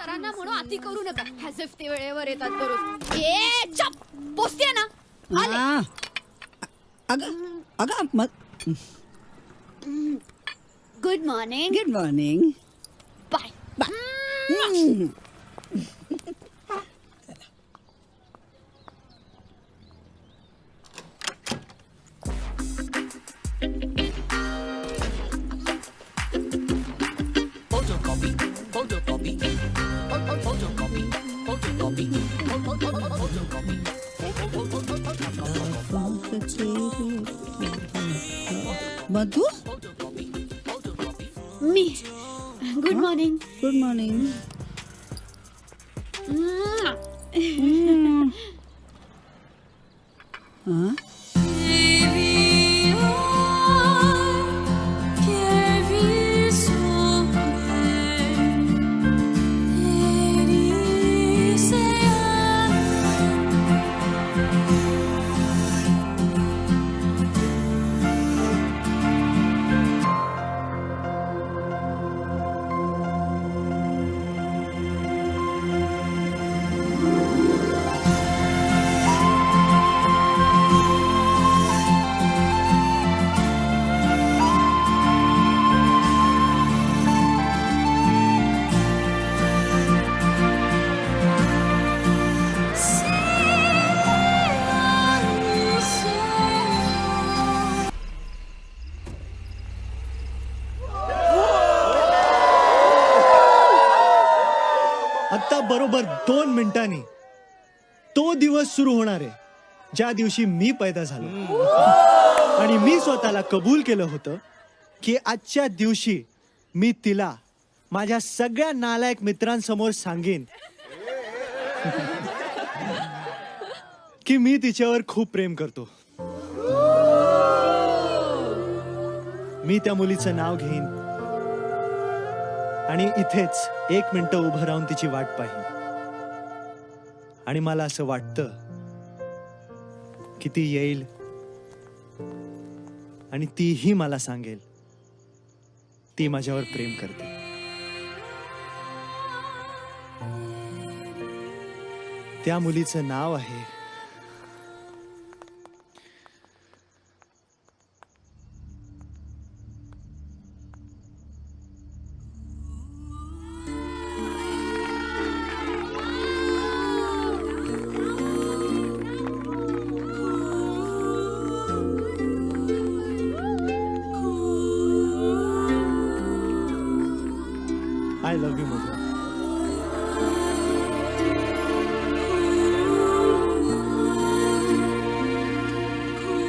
सरांना म्हणून अति करू नका. ॲज इफ ते वेळेवर येतात करून. ए चप, पोचते ना. Good morning. Good morning. Bye. Madhu? मी. Good morning. Good morning. आता बरोबर 2 मिनिटांनी तो दिवस सुरू होणार आहे ज्या दिवशी मी पैदा झालो. आणि मी स्वतःला कबूल केलं होतं की आजच्या दिवशी मी तिला माझ्या सगळ्या नालायक मित्रांसमोर सांगेन की मी तिच्यावर खूप प्रेम करतो. मी त्या मुलीचं नाव घेईन आणि इथेच 1 मिनिट उभं राहून तिची वाट पाहीन. आणि मला असं वाटतं की ती येईल आणि तीही मला सांगेल ती माझ्यावर प्रेम करते. त्या मुलीचं नाव आहे I love you, Madhu.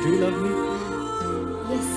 Do you love me? Yes.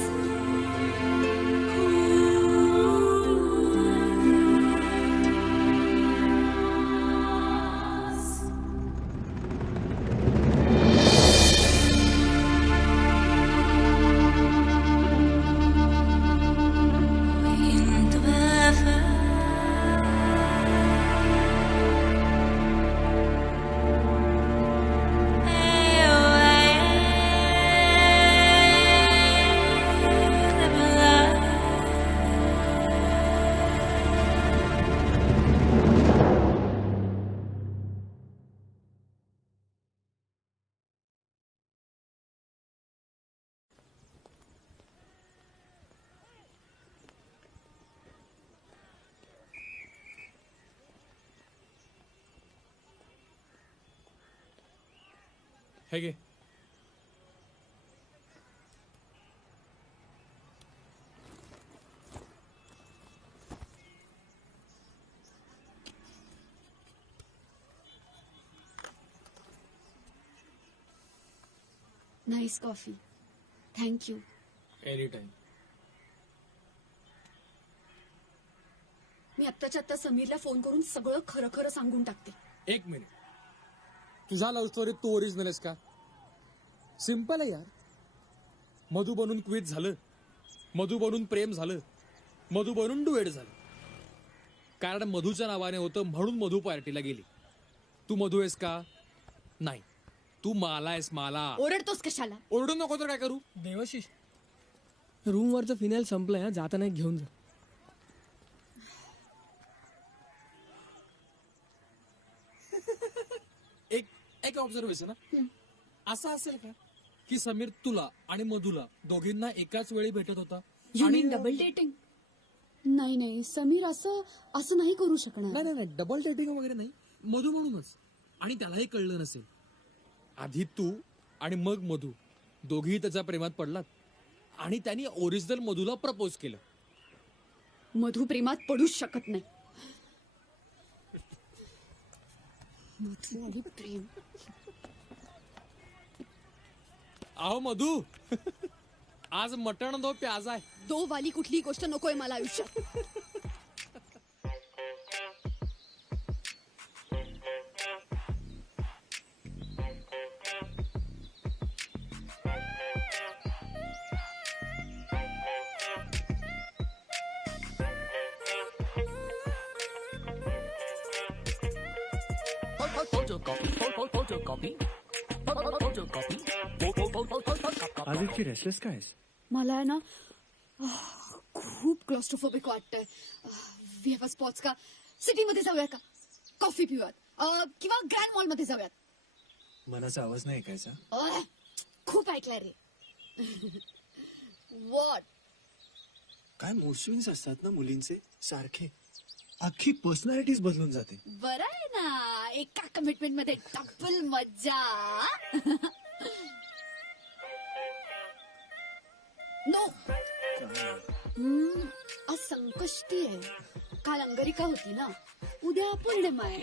हे घे. Nice coffee. Thank you. Any time. मी आत्ताच्या आत्ता समीरला फोन करून सगळं खरं खरं सांगून टाकते. एक मिनिट. तुझा लव्ह स्टोरी तू ओरिजिनल आहेस का? सिंपल आहे यार. मधु बनून क्विट झालं, मधु बनून प्रेम झालं, मधु बनून डुएट झालं. कारण मधुच्या नावाने होतं म्हणून मधु पार्टीला गेली. तू मधु आहेस का? नाही. तू माला आहेस. माला. ओरडतोस कशाला? ओरडू नको तर काय करू? देवाशिष रूमवरचं फिनाईल संपलंय हा, जाताना एक घेऊन जा. एक ऑब्झर्वेशन. असं असेल का की समीर तुला आणि मधुला दोघींना एकाच वेळी भेटत होता? You mean double dating? नाही नाही, समीर असं नाही करू शकणार. नाही नाही, डबल डेटिंग वगैरे नाही, मधु म्हणूनच. आणि त्यालाही कळलं नसेल. आधी तू आणि मग मधु दोघीही त्याच्या प्रेमात पडलात आणि त्यांनी ओरिजिनल मधुला प्रपोज केलं. मधु प्रेमात पडूच शकत नाही. मधु आणि प्रेम. अहो मधु, आज मटण दो प्याज आहे. दो वाली कुठली गोष्ट नकोय मला आयुष्यात. आज इतकी रेस्टलेस काय आहेस? मला आहे ना खूप क्लॉस्ट्रोफोबिक वाटतंय. वी हॅव अ स्पॉट्स का? सिटीमध्ये जाऊया का? कॉफी पिऊयात किंवा ग्रँड मॉल मध्ये जाऊयात. मनाचा आवाज नाही ऐकायचा. खूप ऐकलाय रे. वॉट? काय मूड स्विंग्स असतात ना मुलींचे सारखे. अख्खी पर्सनॅलिटीज बदलून जाते. बरं आहे ना, एका कमिटमेंट मध्ये डबल मजा. नो, आज संकष्टी आहे. काल अंगारिका होती ना, उद्या पौर्णिमा आहे.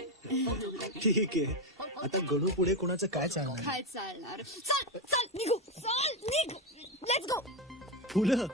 ठीक आहे. आता गणू पुढे कोणाचं काय चालणार? काय चालणार? चल चल निघू. चल निघ. Let's go. फुलं.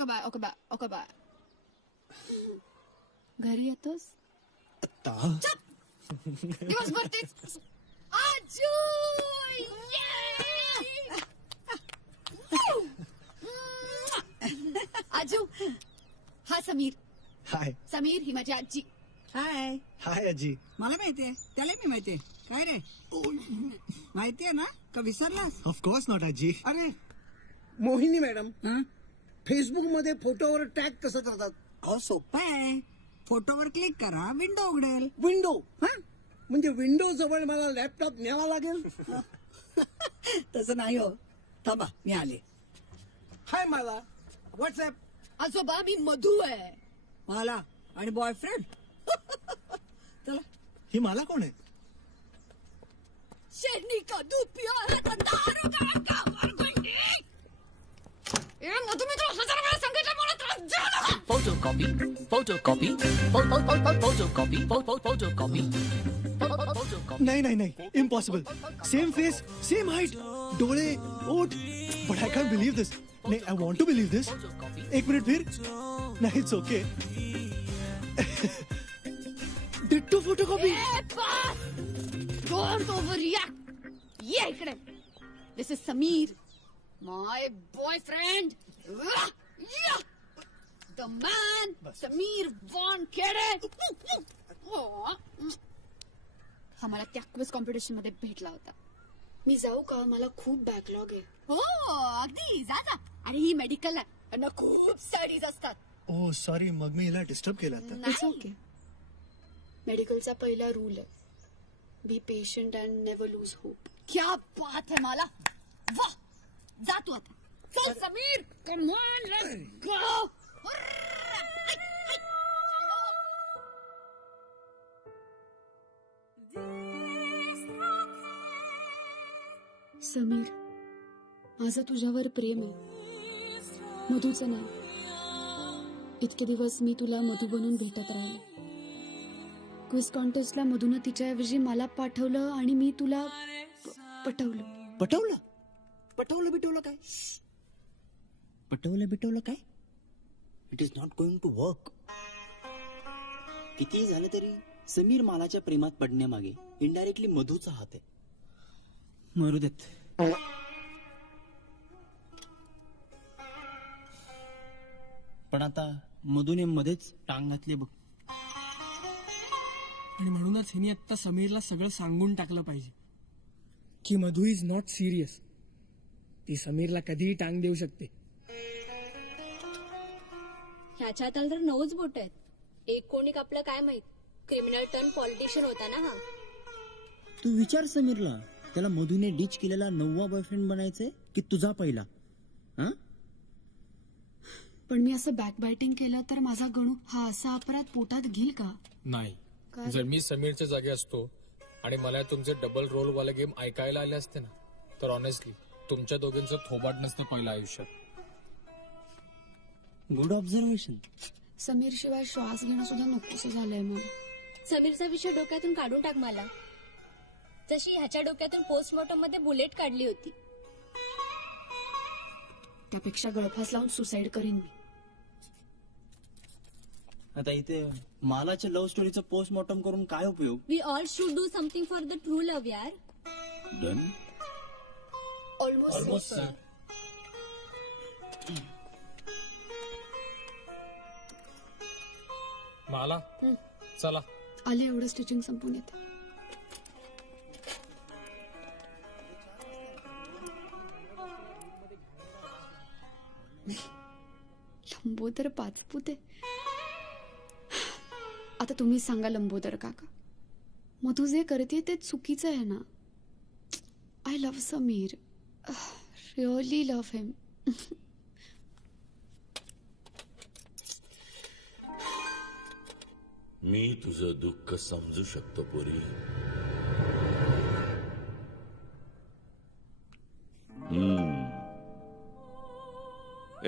Okay bye. घरी येतोस? दिवसभर तेच. आजू! आजू, हा समीर. हाय. समीर ही माझी आजी. हाय. हाय आजी. मला माहितीये, त्याला मी माहितीये. काय रे माहितीये ना का विसरलास? ऑफकोर्स नॉट आजी. अरे मोहिनी मॅडम, फेसबुक मध्ये फोटोवर टॅग कसं करतात? अहो सोपं आहे. फोटोवर क्लिक करा, विंडो उघडेल. विंडो? म्हणजे विंडो जवळ मला लॅपटॉप न्यावा लागेल? तसं नाही हो. थांबा मी आले. हाय मला व्हॉट्सअप. आजोबा मी मधू आहे. मला आणि बॉयफ्रेंड. चला. ही मला कोण आहे? शेरनी का दूध पिया है तो दारू का वरगुंडी. ए मधु मी तुला 1000 वेळा सांगितलं मला त्रास देऊ नका. Photocopy. नाही impossible. Same face, same height, डोळे, ओठ. But I can't believe this. नाही, I want to believe this. एक मिनिट फिर. नाही, it's okay. Ditto photocopy. Don't overreact. ये इकडे. This is Sameer, my boyfriend. The man Sameer Wankhede. हा मला त्या क्विज कॉम्पिटिशन मध्ये भेटला होता. मी जाऊ का? मला खूप बॅकलॉग आहे. हो अगदी जा. आणि ही मेडिकल आहे, त्यांना खूप स्टडीज असतात. ओ सॉरी, मग मी हिला डिस्टर्ब केलं आता. It's okay. मेडिकलचा पहिला रूल आहे, be patient and never lose hope. क्या बात है मला. वाह, जा तू आता. चल Sameer, come on, let's go. Sameer, माझं तुझ्यावर प्रेम आहे, मधूचं नाही. इतके दिवस मी तुला मधू बनून भेटत राहिले. क्विज कॉन्टेस्टला मधून तिच्याऐवजी मला पाठवलं आणि मी तुला पटवलं. पटवलं काय? पटवलं काय? It is not going to work. कितीही झालं तरी समीर मालाच्या प्रेमात पडण्यामागे इनडायरेक्टली मधूचा हात आहे. मरू देत. पण आता मधूने मध्येच टांग घातली बघ. आणि म्हणूनच हिने आता समीरला सगळं सांगून टाकलं पाहिजे की मधू इज नॉट सिरियस. ती समीरला कधीही टांग देऊ शकते. ह्याच्या हाताला तर 9च बोट आहेत. एक कोणी कापलं काय माहित. क्रिमिनल टर्न पॉलिटिशियन होता ना हा. तू विचार समीरला, त्याला मधूने डिच केलेला 9वा बॉयफ्रेंड बनायचंय की तुझा पहिला? पण मी असं बॅकबायटिंग केलं तर माझा गणू हा असा अपराध पोटात घेईल का? नाही. जर मी समीरच्या जागी असतो आणि मला तुमचे डबल रोल वाले गेम ऐकायला आले असते ना, तर ऑनेस्टली तुमच्या दोघांचं थोबाट नसतं पहिलं आयुष्यात. Good observation. समीर शिवाय श्वास घेणं सुद्धा नकोसं झालंय मला. समीरचा विषय डोक्यातून काढून टाक मला. जशी ह्याच्या डोक्यातून पोस्टमॉर्टम मध्ये बुलेट काढली होती. त्यापेक्षा गळफास लावून सुसाईड करीन मी. आता इथे मालाच्या लव्ह स्टोरीचं पोस्टमॉर्टम करून काय उपयोग? We all should do something for the true love यार. डन. Almost sir. मला चला आले, एवढं स्टिचिंग संपून येते. लंबोदर पाचपुते. आता तुम्ही सांगा लंबोदर काका, मधू जे करते ते चुकीचं आहे ना? I love Sameer, really love him. मी तुझं दुःख समजू शकतो पोरी.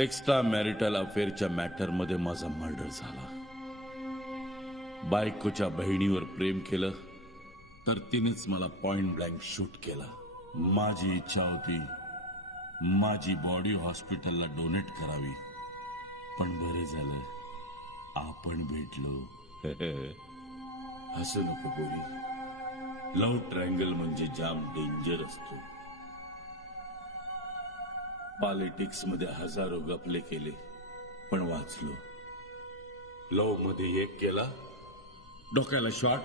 एक्स्ट्रा मॅरिटल अफेअरच्या मॅटर मध्ये माझा मर्डर झाला. बायकोच्या बहिणीवर प्रेम केलं तर तिनेच मला पॉइंट ब्लँक शूट केला. माझी इच्छा होती माझी बॉडी हॉस्पिटलला डोनेट करावी, पण बरं झालं आपण भेटलो. हसू नको पोरी. लव्ह ट्रायंगल म्हणजे जाम डेंजर असतो. पॉलिटिक्स मध्ये हजारो गफले केले पण वाचलो. लव्ह मध्ये एक केला डोक्याला शॉट.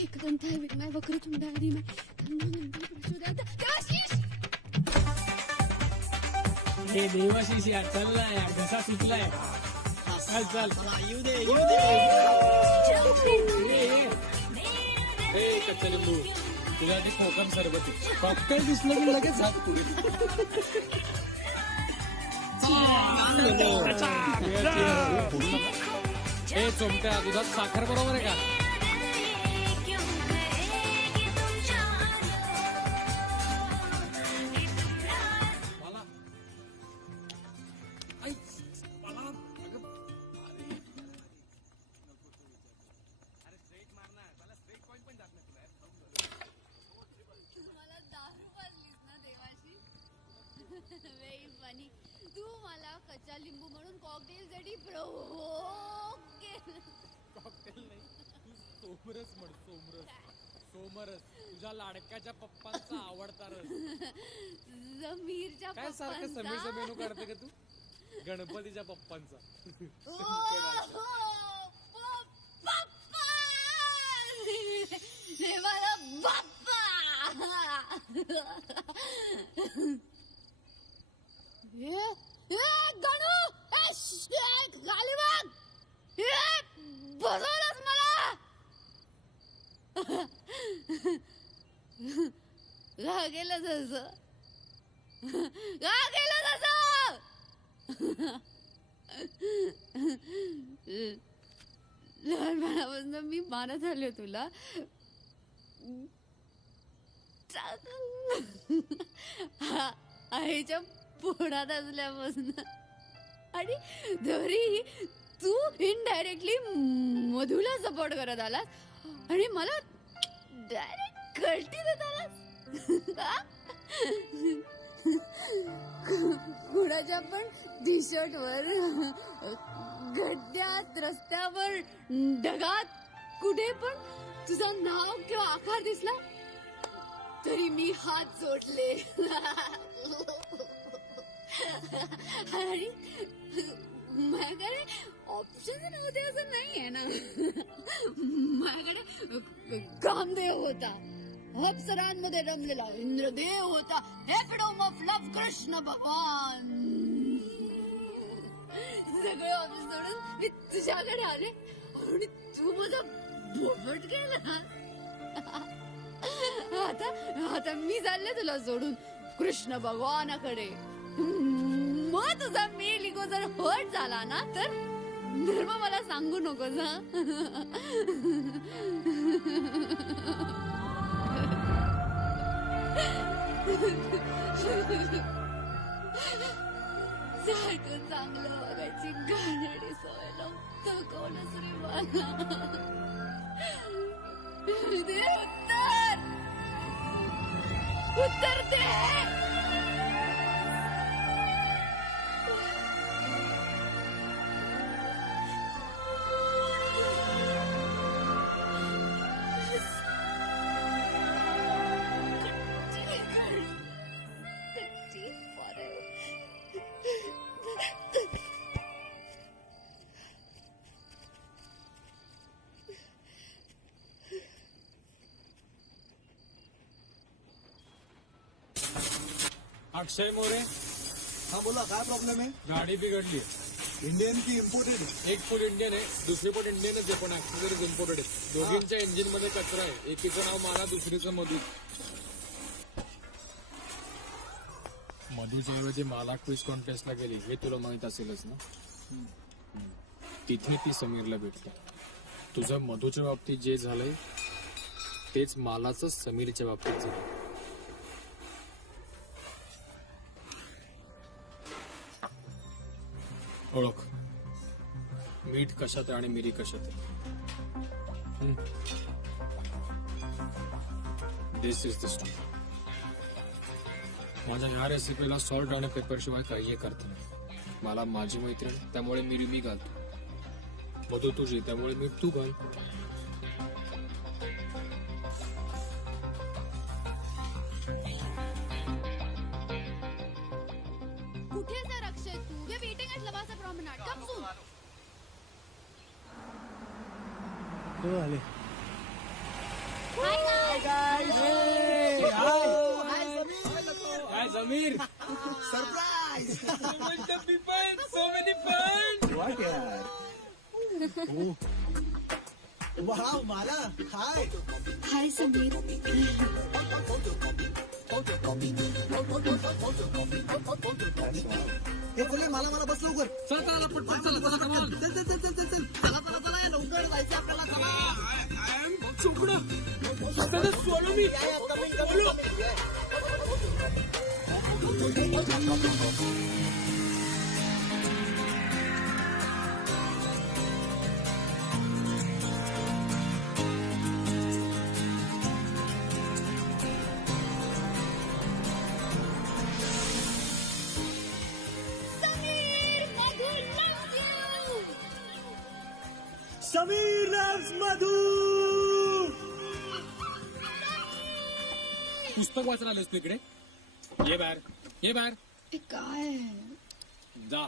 एकदम थाय विकमाय वक्रतुंड आधी हे देवाशीष यार, चल ना यार, घसा सुटलाय. चल चल येऊ दे येऊ दे. कच्चा लिंबू तुझ्या आधी कोकम सरबत कॉकटेल दिसलं की लगेच हात पुढे. हे चोमट्या दुधात साखर बरोबर आहे का? तू मला कच्चा लिंबू म्हणून कॉकटेल साठी प्रोव्होक केलं. कॉकटेल नाही, तू सोमरस म्हण. सोमरस तुझ्या लाडक्याच्या पप्पांचा आवडता रस. समीरच्या काय सारखं समीरचा मेनू काढते का तू? गणपतीच्या पप्पांचा. बाप्पा गणू खाली बघ. बसवलंच मला. का गेलं तसं? का गेलं तसं? लहानपणापासून मी मानत आले तुला. आईच्या पोटात असल्यापासून आणि तरी तू इनडायरेक्टली मधूला सपोर्ट करत आलास आणि मला डायरेक्ट कळती देत आलास. कुणाच्या पण टी शर्ट वर, गड्ड्यात, रस्त्यावर, ढगात, कुठे पण तुझं नाव किंवा आकार दिसला तरी मी हात जोडले. आणि माझ्याकडे ऑप्शन नव्हते असं नाहीये ना. माझ्याकडे कामदेव होता, अप्सरांमध्ये रमलेला इंद्रदेव होता, एपिडोम ऑफ लव्ह कृष्ण भगवान. सगळे ऑप्शन सोडून मी तुझ्याकडे आले आणि तू माझा बोबट केला. आता मी चालले तुला सोडून कृष्ण भगवानाकडे. मग तुझा मेल इगो जर हर्ट झाला ना तर धर्म मला सांगू नकोस. सारखं चांगलं बघायची गाण्याची सवय लावून कोणच रे मला. दे उत्तर दे. अक्षय मोरे. हा बोला, काय प्रॉब्लेम आहे? गाडी बिघडली. इंडियन की इम्पोर्टेड? एक फुल इंडियन आहे, दुसरी पण इंडियनच आहे, पण ऍक्सेसरीज इम्पोर्टेड आहे. दोघींच्या इंजिन मध्ये कचरा आहे. एकीचं नाव मला, दुसरीचं मधू. मधूच्या ऐवजी मला क्विज कॉन्टेस्टला गेली हे तुला माहित असेलच ना. तिथे ती समीरला भेटते. तुझं मधूच्या बाबतीत जे झालंय तेच मालाच समीरच्या बाबतीत झालं. ओळख, मीठ कशात आहे आणि मिरी कशात आहे. दिस इज द स्टोरी. माझ्या ह्या रेसिपीला सॉल्ट आणि पेपर शिवाय काही करत नाही. मला माझी मैत्रीण त्यामुळे मी घालतो. मधू तुझी त्यामुळे मीठ तू घाल. कुठे सर अक्षय तू? We are waiting at Lavasa promenade. Come soon. हो आले. Hi, Zamir. Surprise! So much happy fun, so many fun. What यार? वाह माला, हाय. हाय समीर. हे बोले मला बस लवकर. चल चला पटपट चला चला come on. चल चला लवकर जायचं आपल्याला. चला सोडू मी. बोलो. समीर loves मधु. पुस्तक वाचणार आलेस तू इकडे. ये बाहेर. ते काय? जा.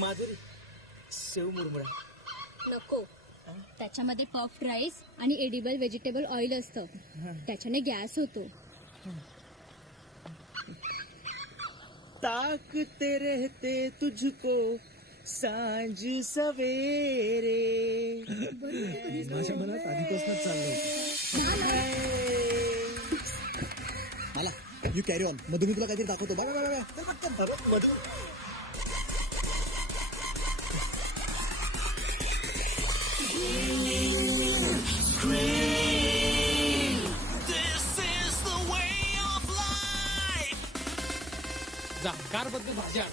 माधुरी सेव मुरमुरा नको. त्याच्यामध्ये पफ्ड राईस आणि एडिबल व्हेजिटेबल ऑइल असतं. त्याच्याने गॅस होतो. ताकते रहते तुझको सांज सवेरे. माझ्या मनात आधीपासूनच चाललंय. मला यू कॅरी ऑन. मधून मी तुला काहीतरी दाखवतो. बघा. जा कार बद्दल भाजी आण.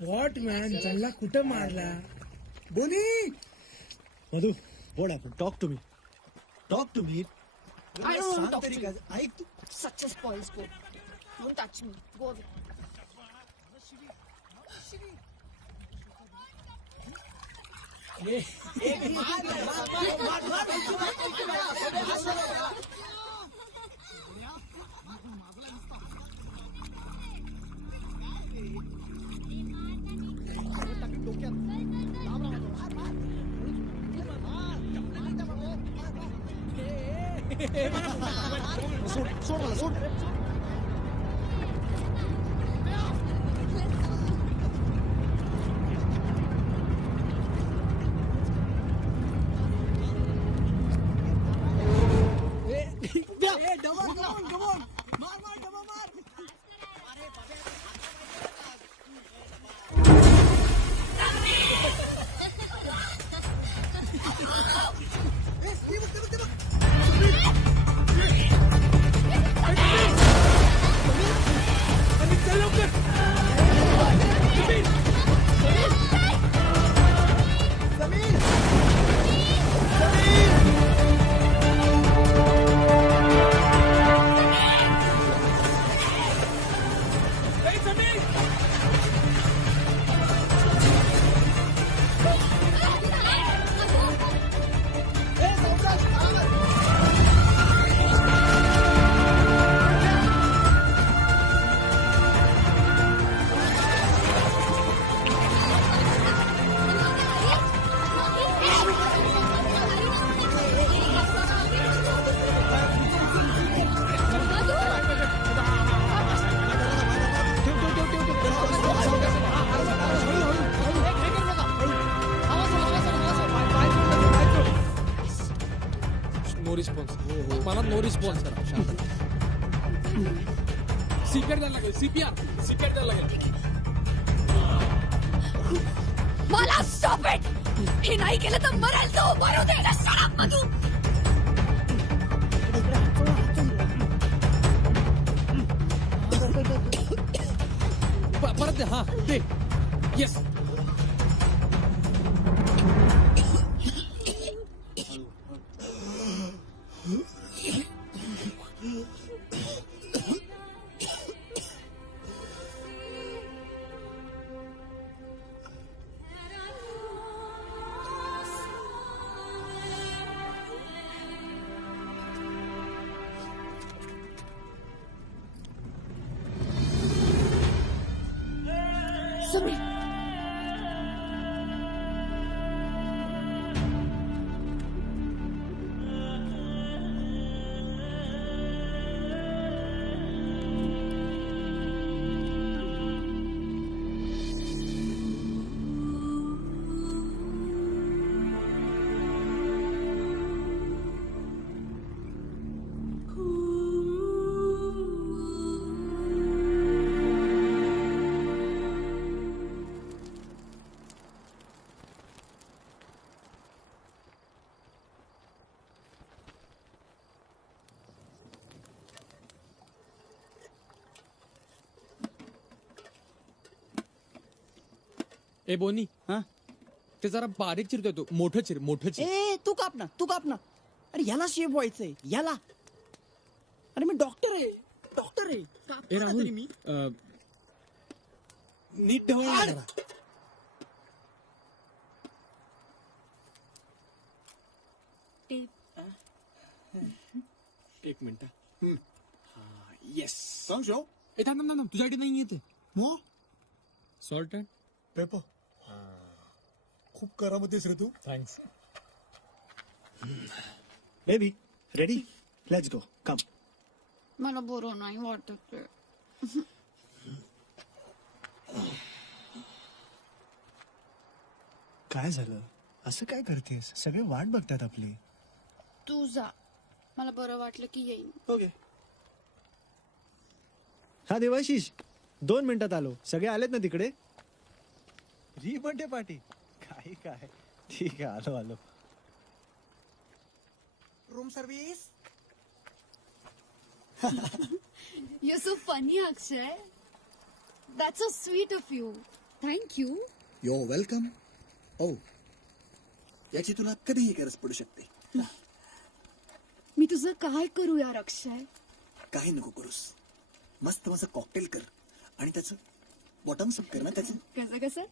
व्हॉट मॅन चालला कुठं मारला. बोनी मधु बोल आपण. Talk to me. I don't want to talk to तरी you. काय ऐक तू. Such a spoil sport. Don't touch me. Go away. सोड मला सोड. Come on. नो रिस्पॉन्स करा सीपीआर द्यायला लागेल सीपीआर द्यायला लागेल मला स्टॉप इट हे नाही केलं तर मरेल तो मरू दे ना शराब मधू परत दे हा दे येस समीर ए बोनी हा ते जरा बारीक चिरतोय तू मोठं चिर ए तू काप ना अरे याला शेफ व्हायचंय याला अरे मी डॉक्टर आहे ए राहुल मी नीट ठेवा जरा. एक मिनिट येस ए थांब तुझ्यासाठी नाही येते सॉल्ट अँड पेपर खूप करामतीस रे तू thanks baby ready let's go come मला बरं नाही वाटत आहे. काय झालं असं काय करतेस सगळे वाट बघतात आपली तू जा मला बरं वाटलं की येईन. ओके हा देवाशीष 2 मिनिटात आलो सगळे आलेत ना तिकडे री बर्थडे पार्टी काय ठीक आहे आलो room service You're so funny, Akshay. That's so sweet of you. Thank you. You're welcome ओ याची तुला कधीही गरज पडू शकते. मी तुझं काय करू यार अक्षय. काही नको करूस मस्त मस्त कॉकटेल कर आणि त्याचं बॉटम्स अप कर ना त्याचं कसं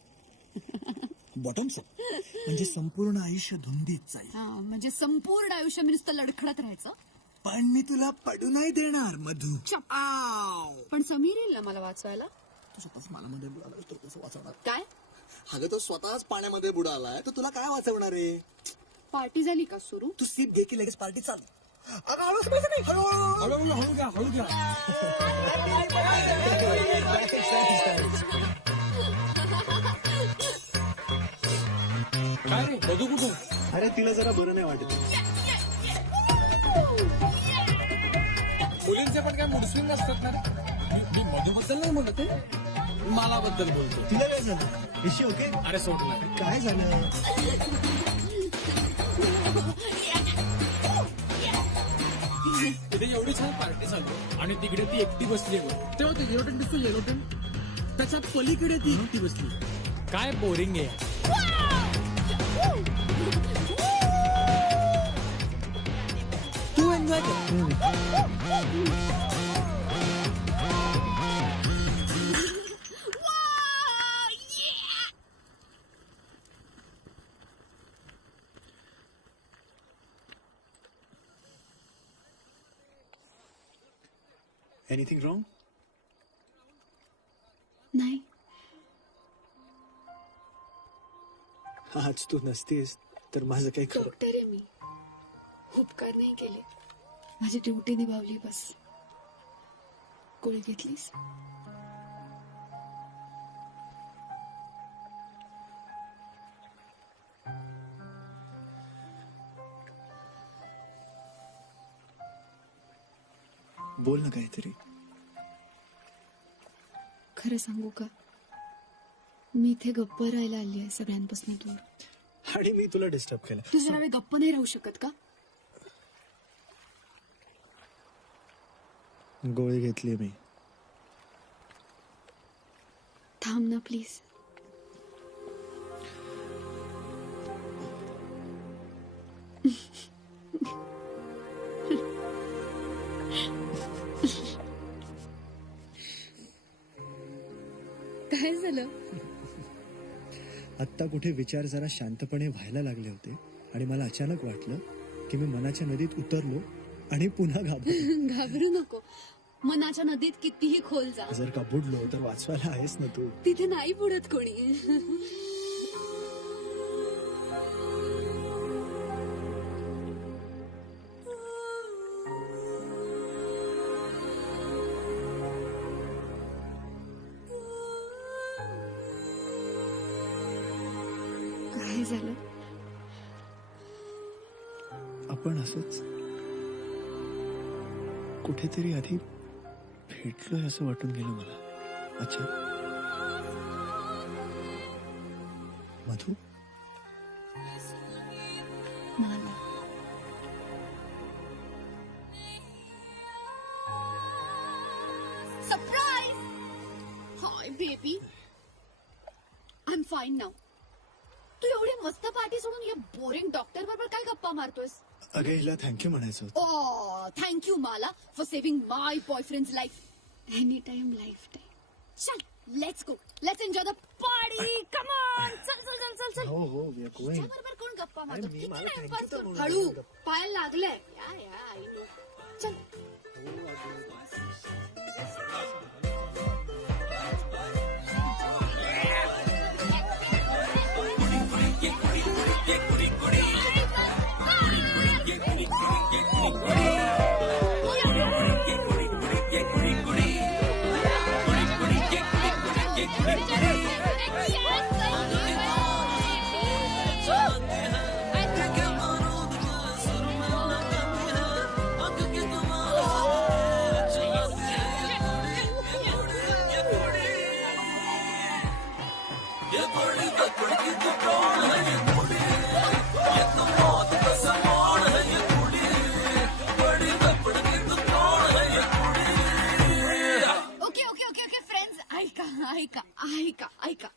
बॉटम्स अप म्हणजे संपूर्ण आयुष्य धुंदीत जाईल. हा म्हणजे संपूर्ण आयुष्य मी नुसतं लडखडत राहायचं. पण मी तुला पडू नाही देणार मधू. पण समीर येईल ना मला वाचवायला. तू स्वतःच पाण्यामध्ये बुडाला तो कसं वाचवणार. काय अगं तो स्वतःच पाण्यामध्ये बुडालाय तर तुला काय वाचवणार आहे. पार्टी झाली का सुरू. तू सीप घे की लगेच पार्टी चालू. हळू घ्या काय रे बघू कुठं अरे तिला जरा बरं नाही वाटत मुलींचे पण काय मुडस्विंग असतात ना रे. मी मधूबद्दल नाही बोलत आहे. मला बद्दल बोलतो. तिला काय झालं इशी ओके अरे सोडला काय झालं तिथे एवढी छान पार्टी चालू आणि तिकडे ती एकटी बसली तेव्हा ते येलोटन दिसतो येलोटन त्याच्या पलीकडे ती एकटी बसली. काय बोरिंग आहे. तू एन्जॉय कर. एनिथिंग रॉंग नाही. आज तू नसतीस तर माझं काही खरं डॉक्टर आहे मी. उपकार नाही केले. माझी ड्युटी निभावली बस. गोळी घेतलीस. बोल ना काहीतरी. खरं सांगू का, मी इथे गप्प राहायला आली आहे सगळ्यांपासून दूर. आणि मी तुला डिस्टर्ब केलं. तू जरा वेळ गप्प नाही राहू शकत का? गोळी घेतली मी. थांब ना प्लीज. काय झालं? आत्ता कुठे विचार जरा शांतपणे व्हायला लागले होते आणि मला अचानक वाटलं की मी मनाच्या नदीत उतरलो आणि पुन्हा घाबरलो. घाबरू नको. मनाच्या नदीत कितीही खोल जा, जर का बुडलो तर वाचवायला आहेस ना तू. तिथे नाही बुडत कोणी. काय झालं? आपण असंच कुठेतरी आधी भेटलोय असं वाटून गेलं मला. अच्छा, Madhu. Surprise. Hi baby, I am fine now. तू एवढी मस्त पार्टी सोडून या बोरिंग डॉक्टर बरोबर काय गप्पा मारतोयस? अगं हिला थँक्यू म्हणायचं होतं. Oh, thank you, Mala, for saving my boyfriend's life. Anytime, lifetime. Chal, let's go. Let's enjoy the party. Come on. चल चल चल चल चल. हो हो, we are going. तुझ्या बरोबर कोण गप्पा मारतो? मी किती मला टाइमपास thank you करतो? तर हळू, बोलू. पायाला लागलंय. या I know. चल. ऐका.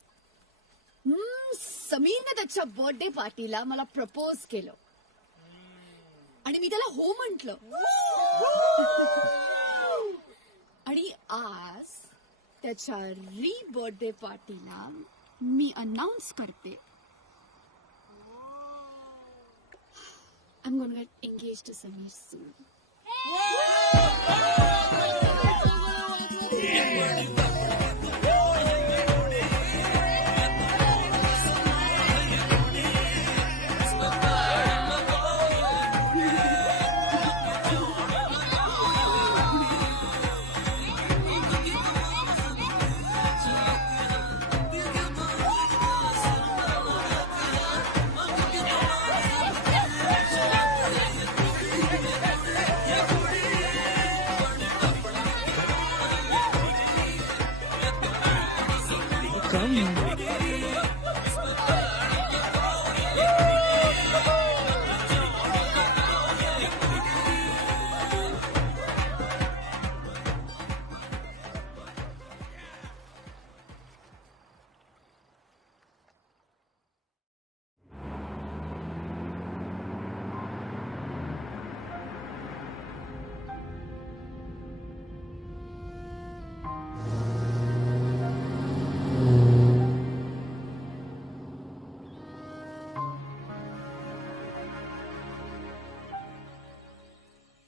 समीरने त्याच्या बर्थडे पार्टीला मला प्रपोज केलं आणि मी त्याला हो म्हंटल. आणि आज त्याच्या बर्थडे पार्टीला मी अनाउन्स करते, I'm gonna get engaged to Samir soon.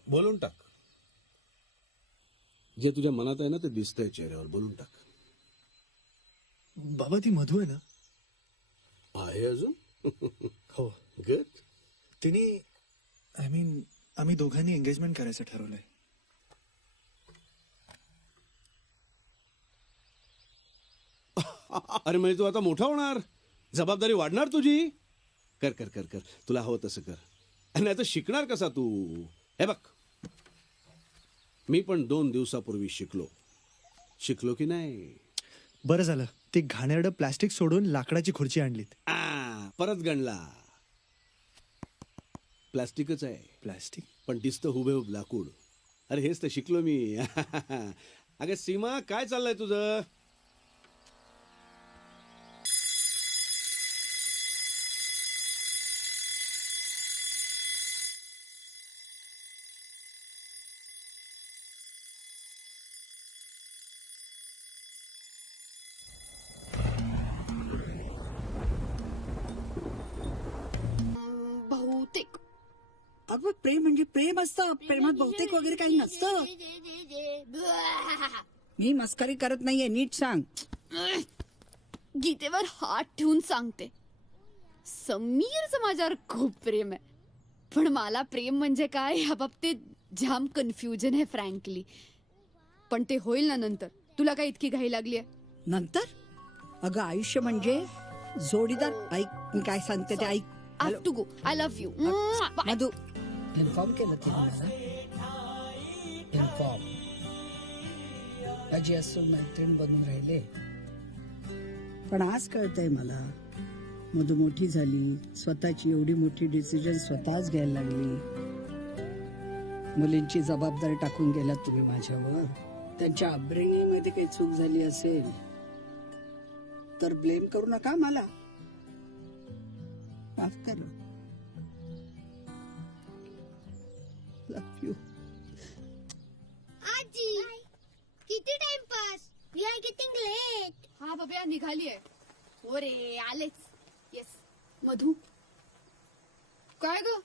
बोलून टाक. जे तुझ्या मनात आहे ना ते दिसतंय चेहऱ्यावर. बोलून टाक. बाबा ती मधू आहे ना? आहे अजून? हो. गुड. तिने आम्ही दोघांनी एंगेजमेंट करायचं ठरवलंय. अरे म्हणजे तू आता मोठा होणार, जबाबदारी वाढणार तुझी. कर कर कर कर, तुला हवं तसं कर. नाही तर शिकणार कसा तू? हे बघ, मी पण 2 दिवसापूर्वी शिकलो की नाही. बरं झालं ते घाणेरडं प्लास्टिक सोडून लाकडाची खुर्ची आणलीत. परत गणला. प्लास्टिकच आहे. प्लास्टिक पण दिसतं हुबेहूब लाकूड. अरे हेच तर शिकलो मी. अगं सीमा, काय चाललंय तुझं? बहुतेक. अगं प्रेम म्हणजे प्रेम असतं. प्रेमात बहुतेक वगैरे काही नसतं. मी मस्करी करत नाहीये, नीट सांग. गीतेवर हात ठेवून सांगते, समीरचं माझ्यावर खूप प्रेम आहे. पण मला प्रेम म्हणजे काय या बाबतीत जाम कन्फ्युजन आहे फ्रँकली. पण ते होईल ना नंतर. तुला काय इतकी घाई लागली आहे? नंतर अगं आयुष्य म्हणजे जोडीदार. ऐक मी काय सांगते ते ऐक. I have to go. I love you. Madhu inform केलं तिने इन्फॉर्म. माझी असो मैत्रीण बनून राहिले. पण आज कळतंय मला, मधु मोठी झाली, स्वतःची एवढी मोठी डिसिजन स्वतःच घ्यायला लागली. मुलींची जबाबदारी टाकून गेला तुम्ही माझ्यावर. त्यांच्या अपब्रिंगिंगमध्ये काही चूक झाली असेल तर ब्लेम करू नका मला. माफ कर. Love you. आजी किती timepass? We are getting late. हा बाबा निघालीये. हो रे आलेच. येस. मधू काय ग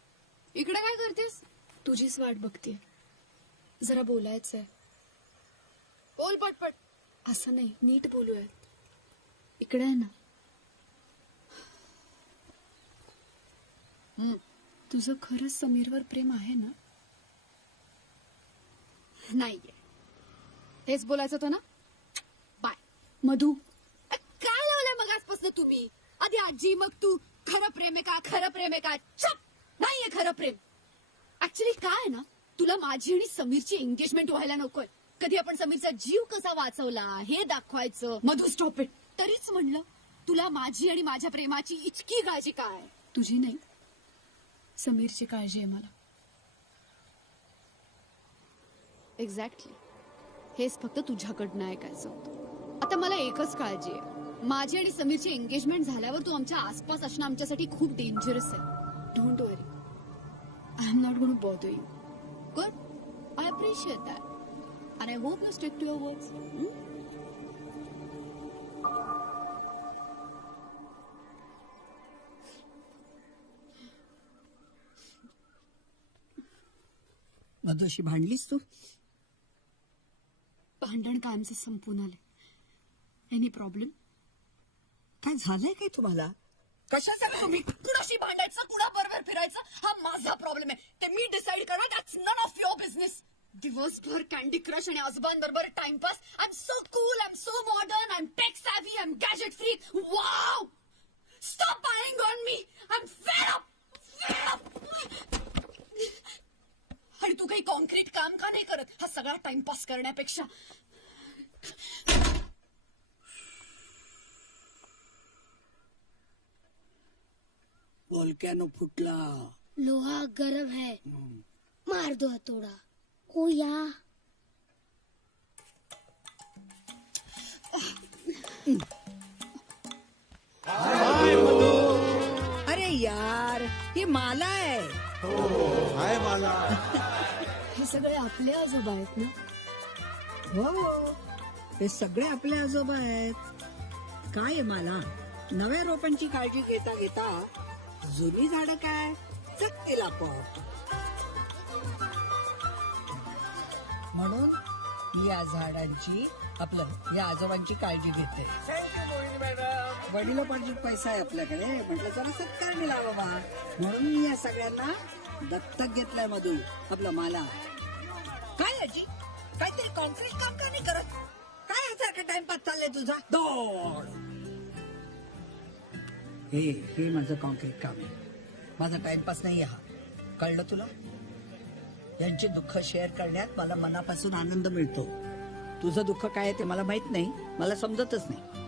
इकडे काय करतेस? तुझीच वाट बघते. जरा बोलायचंय. बोल पटपट. असं नाही, नीट बोलूया. इकडे आहे ना. तुझं खरंच समीरवर प्रेम आहे ना? नाहीये. हेच बोलायचं होतं ना. बाय. मधू काय लावलंय मग आजपासून तुम्ही? आधी आजी मग तू. खरं प्रेम आहे का? खरं प्रेम आहे का? चप. नाहीये खरं प्रेम. ऍक्च्युली काय आहे ना, तुला माझी आणि समीरची एंगेजमेंट व्हायला नकोय. कधी आपण समीरचा जीव कसा वाचवला हे दाखवायचं. Madhu stop it. तरीच म्हणलं तुला माझी आणि माझ्या प्रेमाची इतकी काळजी काय? तुझी नाही, समीरची काळजी आहे मला. एक्झॅक्टली. हेच फक्त तुझ्याकडनं ऐकायचं होतं. आता मला एकच काळजी आहे, माझी आणि समीरची एंगेजमेंट झाल्यावर तू आमच्या आसपास असणं आमच्यासाठी खूप डेंजरस आहे. Don't worry, I am not going to bother you. Good. I appreciate that and I hope you stick to your words. मधुशी भांडलीस तू? भांडण कायमचं संपून आले. Any problem? काय झालंय काय तुम्हाला? कशासाठी तुम्ही कुणाशी भांडायचं, कुणाबरोबर फिरायचं हा माझा प्रॉब्लेम आहे. ते मी डिसाईड करणार. That's none of your business. दिवसभर कॅन्डी क्रश आणि आजोबांबरोबर timepass. I am so cool, I am so modern, I am tech savvy, I am gadget free. Wow! Stop buying on me. I am fed up. आणि तू काही concrete काम का नाही करत हा सगळा टाइमपास करण्यापेक्षा? बोलक्यानं फुटला. लोहा गरम है, मार दो हथौड़ा. ओ या. अरे यार ही माला आहे. हाय माला. हे सगळे आपले आजोबा आहेत ना? हो, हे सगळे आपले आजोबा आहेत. काय आहे माला, नव्या रोपांची काळजी घेता घेता जुनी झाडं काय जगतील आपोआप. म्हणून या झाडांची या आजोबांची काळजी घेते. वडिलोपार्जित पैसा आहे आपल्याकडे, म्हटलं जरा सत्कार दिला बाबा. म्हणून मी या सगळ्यांना दत्तक घेतलंय. मधून आपला माला. काय आजी काहीतरी कॉन्क्रीट काम का नाही करत? काय यासारखं टाइमपास चाललंय तुझा? दौड. हे माझं कॉन्क्रीट काम आहे. माझा टाइमपास नाही हा. कळलं तुला? यांची दुःख शेअर करण्यात मला मनापासून आनंद मिळतो. तुझं दुःख काय आहे ते मला माहित नाही, मला समजतच नाही.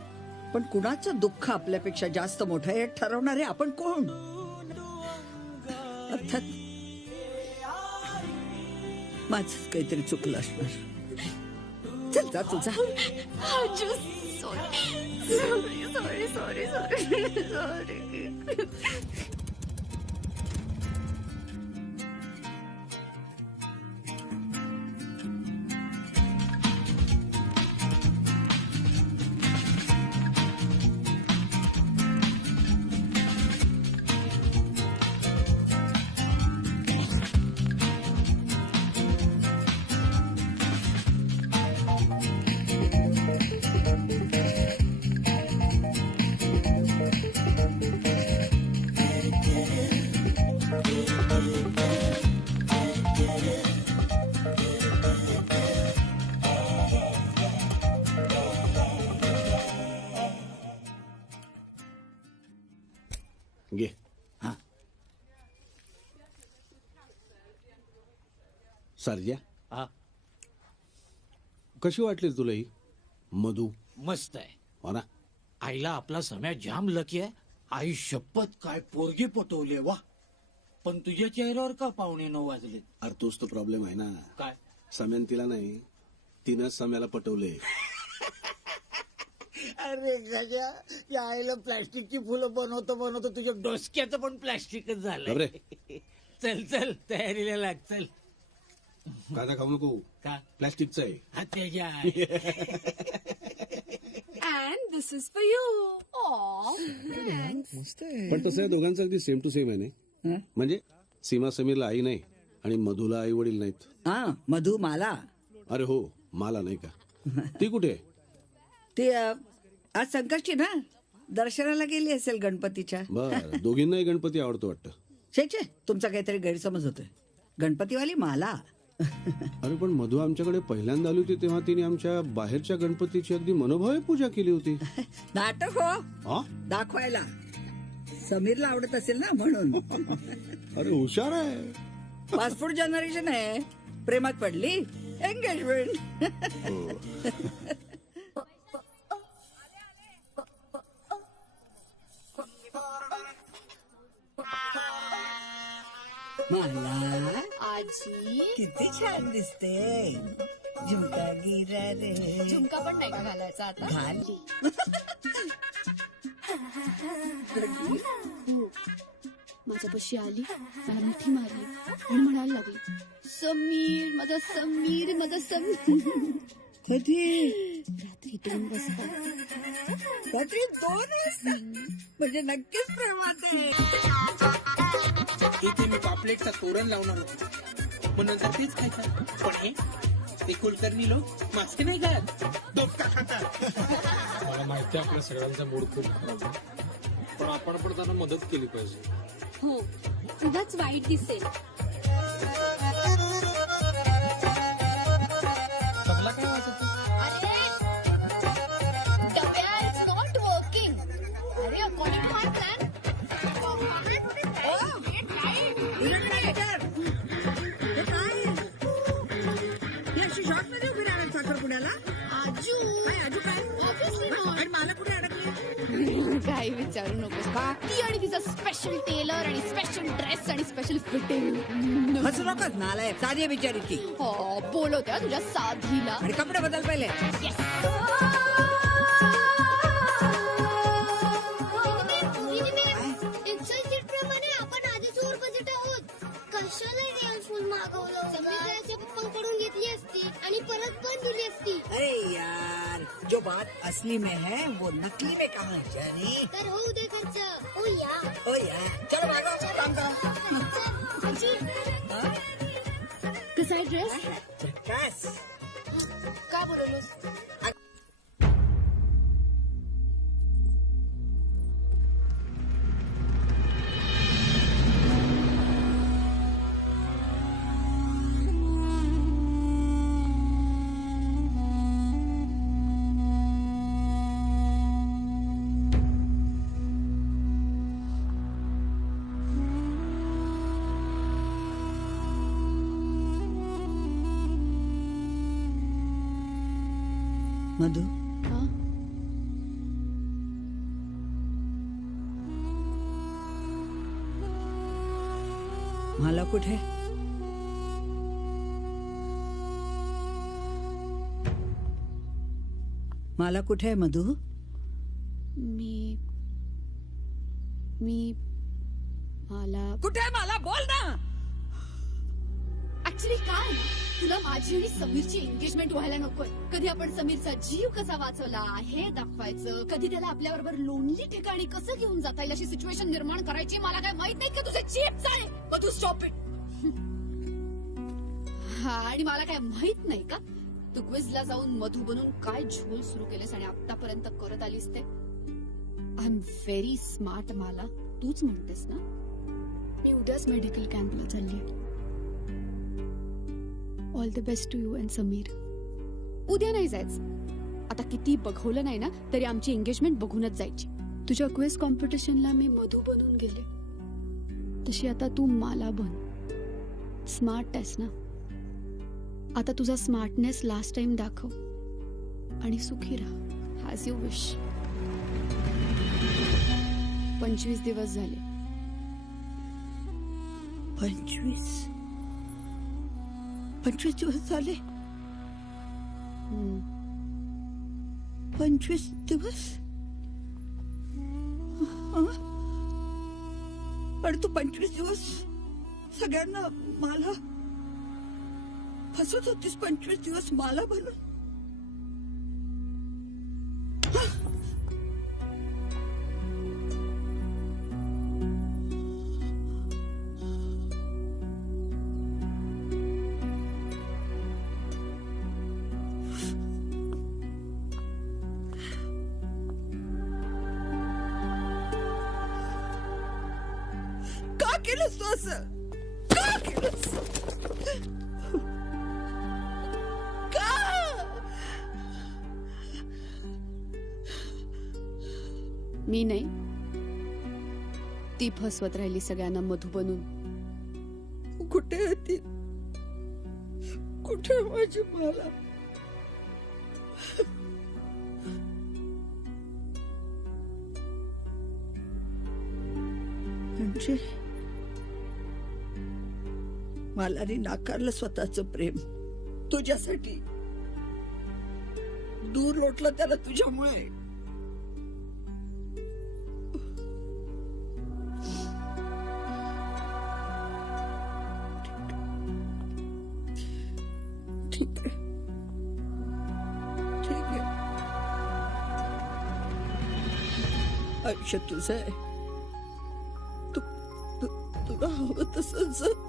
पण कुणाचं दुःख आपल्यापेक्षा जास्त मोठं आहे हे ठरवणारे आपण कोण? अर्थात माझंच काहीतरी चुकलं असणार. चल जा तुझा. सॉरी. घे. सरजा कशी वाटली तुला ही मधू? मस्त आहे. हो ना. आईला आपला सम्या जाम लकी आहे. आई शपथ काय पोरगी पटवले वा. पण तुझ्या चेहऱ्यावर का 8:45 वाजले? अरे तोच तो प्रॉब्लेम आहे ना. काय? सम्यान तिला नाही, तिनं सम्याला पटवले. अरे गजा, या आईला प्लास्टिकची फुलं बनवतो तुझ्या डोसक्याचं पण प्लास्टिकच झालं. बापरे. चल चल तयारीला लाग. चल. कांदा खाऊ नको. का? प्लास्टिकचं आहे. हा त्याच्या. And this is for you. Aw, thanks. पण तसं आहे दोघांचं अगदी सेम टू सेम आहे नाही. म्हणजे सीमा समीरला आई नाही आणि मधूला आई वडील नाहीत. हा मधू मला. अरे हो मला नाही का. ती कुठे आहे? ती आज संकष्टी ना, दर्शनाला गेली असेल गणपतीच्या. बर. दोघींनाही गणपती आवडतो वाटतं. छे तुमचा काहीतरी गैरसमज होतोय. गणपतीवाली मला. अरे पण मधू आमच्याकडे पहिल्यांदा आली होती तेव्हा तिने आमच्या बाहेरच्या गणपतीची अगदी मनोभावे पूजा केली होती. नाटक हो दाखवायला. समीरला आवडत असेल ना म्हणून. अरे हुशार आहे. पासपोर्ट जनरेशन आहे. प्रेमात पडली एंगेजमेंट. मला आजी किती छान दिसते. झुमका गिरा रे. झुमका पण नाही का घालायचा आता? घाली. माझ्यापाशी आली, मला मिठी मारली आणि म्हणायला लागली, समीर माझा समीर माझा समीर. कधी? रात्री 2 वाजता. रात्री 2 वाजता म्हणजे नक्कीच प्रेमात आहे. इथे मी पापलेटचा तोरण लावणार होतो, मग नंतर तेच खायचं. पण हे ते कुलकर्णी लोक मास्क नाही घालत, डोका खातात. मला माहिती आहे आपल्या सगळ्यांचा मूड खूप खराब आहे. पण आपण पण त्यांना मदत केली पाहिजे. हो उगाच वाईट दिसेल. तबला काय वाजत? Not working. अरे according to my plan. Short मध्ये उभी राहणार साखर पुण्याला. आजू काय आजू काय? Obviously not. आणि मला कुठे अडकली? काही विचारू नकोस. ती आणि तिचा स्पेशल टेलर आणि स्पेशल ड्रेस आणि स्पेशल फिटिंग. हसू नकोस नालायक. साधी आहे बिचारी ती. हो बोलवत्या तुझ्या साधीला. आणि कपडे बदल पहिले. प्रमाणे आपण आधीच ओव्हर बजेट आहोत. कशाला रिअल फुल मागवलं? समीराच्या पप्पांकडून घेतली असती आणि परत पण दिली असती. अरे यार, जो बात असली में है वो नकली में कहाँ जानी. तर होऊ दे खर्च. ओ या चलो भागो, काम करो. कसा आहे ड्रेस? झकास. का बोलवलंस? मधु मला कुठे? मला कुठे आहे मधु? मी मला कुठे आहे मला बोल ना. ऍक्च्युली काय तुला माझी आणि समीरची एंगेजमेंट व्हायला नकोय. कधी आपण समीरचा जीव कसा वाचवला हे दाखवायचं, कधी त्याला आपल्याबरोबर लोनली ठिकाणी कसं घेऊन जाता येईल अशी सिच्युएशन निर्माण करायची. मला काय माहित नाही का तुझे चीप आहे मग तू स्टॉप इट. हा आणि मला काय माहित नाही का तू क्विजला जाऊन मधू बनून काय झोल सुरू केलेस आणि आतापर्यंत करत आलीस ते. I am very smart. मला तूच म्हणतेस ना. मी उद्याच मेडिकल कॅम्पला चालली. All the best to you and Sameer. उद्या नाही जायचं. आता किती बघवलं नाही ना तरी आमची एंगेजमेंट बघूनच जायची. तुझ्या क्विज कॉम्पिटिशनला मी मधू बनून गेले तशी आता तू मला बन. स्मार्ट आहेस ना. आता तुझा स्मार्टनेस लास्ट टाइम दाखव आणि सुखी राहा ॲज यू विश. 25 दिवस झाले. 25 दिवस झाले. 25 दिवस. आणि तू 25 दिवस सगळ्यांना मला फसवत होतीस. 25 दिवस मला बनून. का केलंस तू असं? का केलंस? मी नाही ती फसवत राहिली सगळ्यांना मधू बनून. कुठे होती? कुठे माझी मला? म्हणजे मला नाकारलं स्वतःच प्रेम तुझ्यासाठी. दूर लोटलं त्याला तुझ्यामुळे. ठीक आहे. आयुष्य तुझं आहे. तुला हवं तसं जग.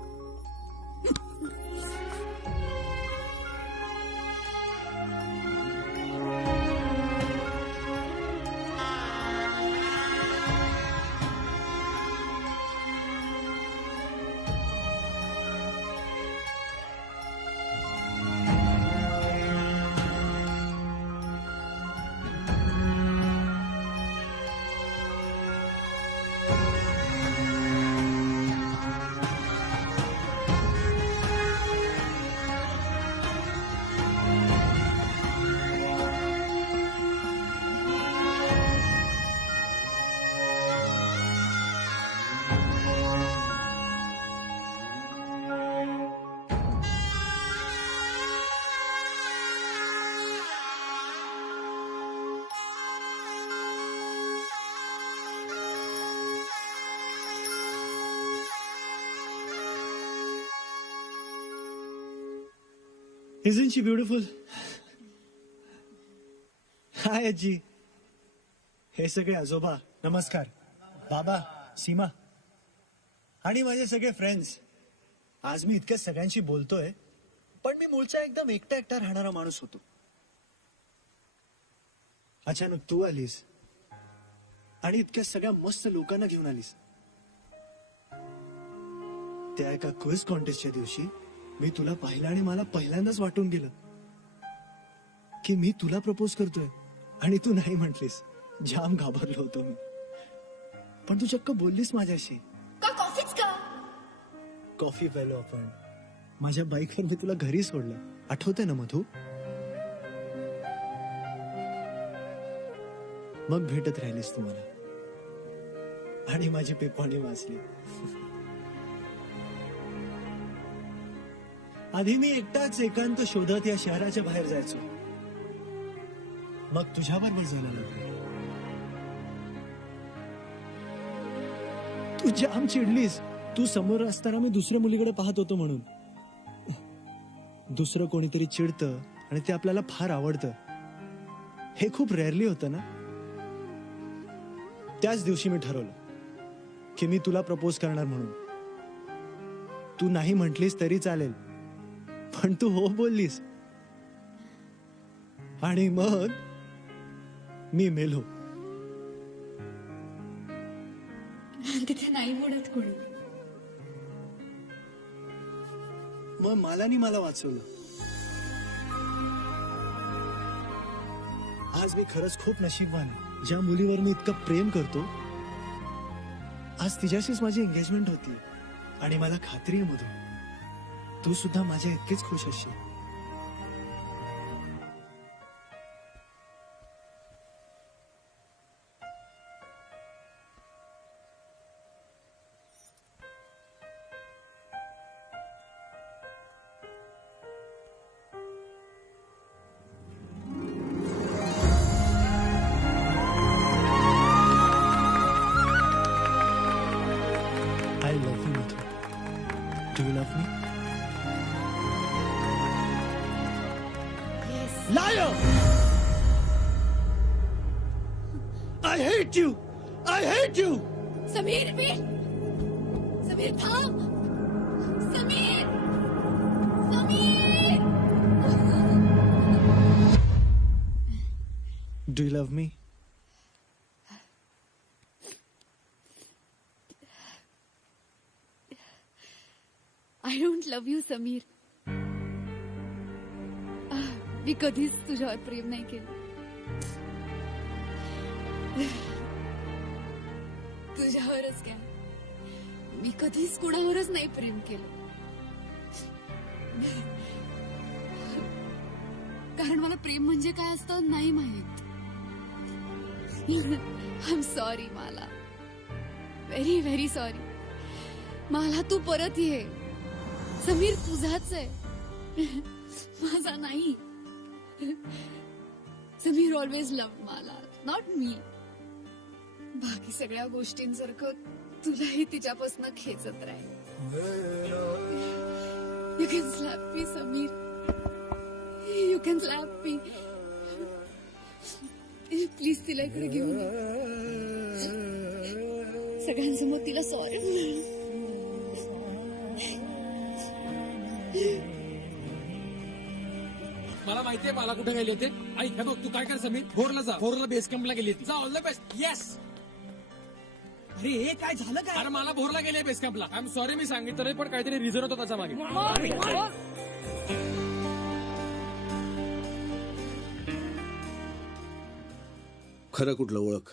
Isn't she beautiful? हाय आजी. हे सगळे आजोबा नमस्कार. बाबा, सीमा आणि माझे सगळे फ्रेंड्स. आज मी इतक्या सगळ्यांशी बोलतोय पण मी मूळचा एकदम एकटा राहणारा माणूस होतो. अचानक तू आलीस आणि इतक्या सगळ्या मस्त लोकांना घेऊन आलीस. त्या एका क्विज कॉन्टेस्टच्या दिवशी मी तुला पाहिलं आणि मला पहिल्यांदाच वाटून गेलं की मी तुला प्रपोज करतोय आणि तू नाही म्हटलीस. जाम घाबरलो होतो मी. पण तू चक्क बोललीस माझ्याशी. का कॉफीच का? कॉफी प्यालो आपण. माझ्या बाईकवर मी तुला घरी सोडलं. आठवतंय ना मधू? मग भेटत राहिलीस तू मला आणि माझी पेपवाणी वाचली. आधी मी एकटाच एकांत शोधत या शहराच्या बाहेर जायचो. मग तुझ्याबरोबर जायला लागलो. तू जाम चिडलीस. तू समोर असताना मी दुसऱ्या मुलीकडे पाहत होतो म्हणून. दुसरं कोणीतरी चिडतं आणि ते आपल्याला फार आवडतं हे खूप रेअरली होतं ना. त्याच दिवशी मी ठरवलं की मी तुला प्रपोज करणार म्हणून. तू नाही म्हटलीस तरी चालेल, पण तू हो बोललीस. आणि मग मी मेलो. तिथे नाही बोलत कोणी. मग मालानी मला वाचवलं. आज मी खरंच खूप नशीबवान आहे. ज्या मुलीवर मी इतकं प्रेम करतो, आज तिच्याशीच माझी एंगेजमेंट होती. आणि मला खात्री आहे मधू, तू सुद्धा माझ्या इतकीच खुश असशील. I love you, Madhu. Do you love me? Yes. Liar! I hate you! I hate you! Sameer wait. Sameer थांब. Sameer. Sameer. Do you love me? I don't love you Sameer. मी कधीच तुझ्यावर प्रेम नाही केलं. तुझ्यावरच काय, मी कधीच कुणावरच नाही प्रेम केलं. कारण मला प्रेम म्हणजे काय असतं नाही माहित. I am sorry. मला व्हेरी व्हेरी सॉरी. मला तू परत ये. समीर तुझाच आहे, माझा नाही. समीर ऑलवेज लव्ह मला, नॉट मी. बाकी सगळ्या गोष्टींसारखं तुलाही तिच्यापासून खेचत राहील. You can slap me Sameer. You can slap me. Please तिला इकडे घेऊन ये. सगळ्यांसमोर तिला सॉरी बोल. मला माहितीये मला कुठे गेले होते. ऐक हे बघ, तू काय कर समीर, भोरला जा. भोरला बेस कॅम्पला गेली होती. जा, ऑल द बेस्ट. येस. अरे हे काय झालं काय? अरे मला भोरला गेले बेस कॅम्पला. आय एम सॉरी, मी सांगितलं पण काहीतरी रिझन होता त्याच्या मागे. खरं कुठलं ओळख?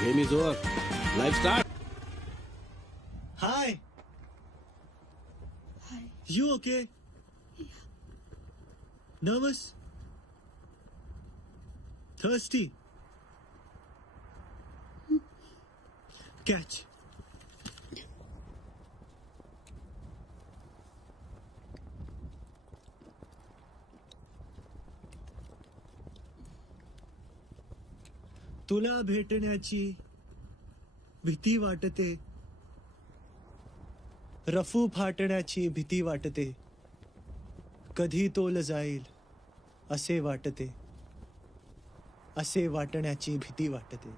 Game is over. Life start. Hi. You okay? Nervous? Thirsty? Catch. तुला भेटण्याची भीती वाटते. रफू फाटण्याची भीती वाटते. कधी तोल जाईल असे वाटते. असे वाटण्याची भीती वाटते.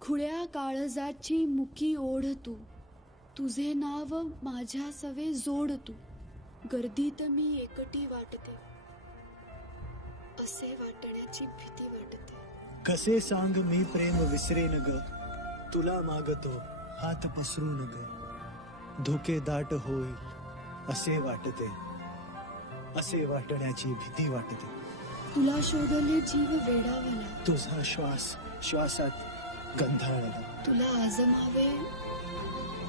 खुळ्या काळजाची मुकी ओढ तू. तुझे नाव माझ्या सवे जोड तू. गर्दीत मी एकटी वाटते. असे वाटण्याची भीती वाटते. कसे सांग मी प्रेम विसरेन ग. तुला मागतो हात पसरू नगे, धोके दाट होईल असे वाटते, असे वाटण्याची भीती वाटते. तुला शोधले जीव वेडावला, तुझा श्वास श्वासात गंधाळला, तुला आजमावे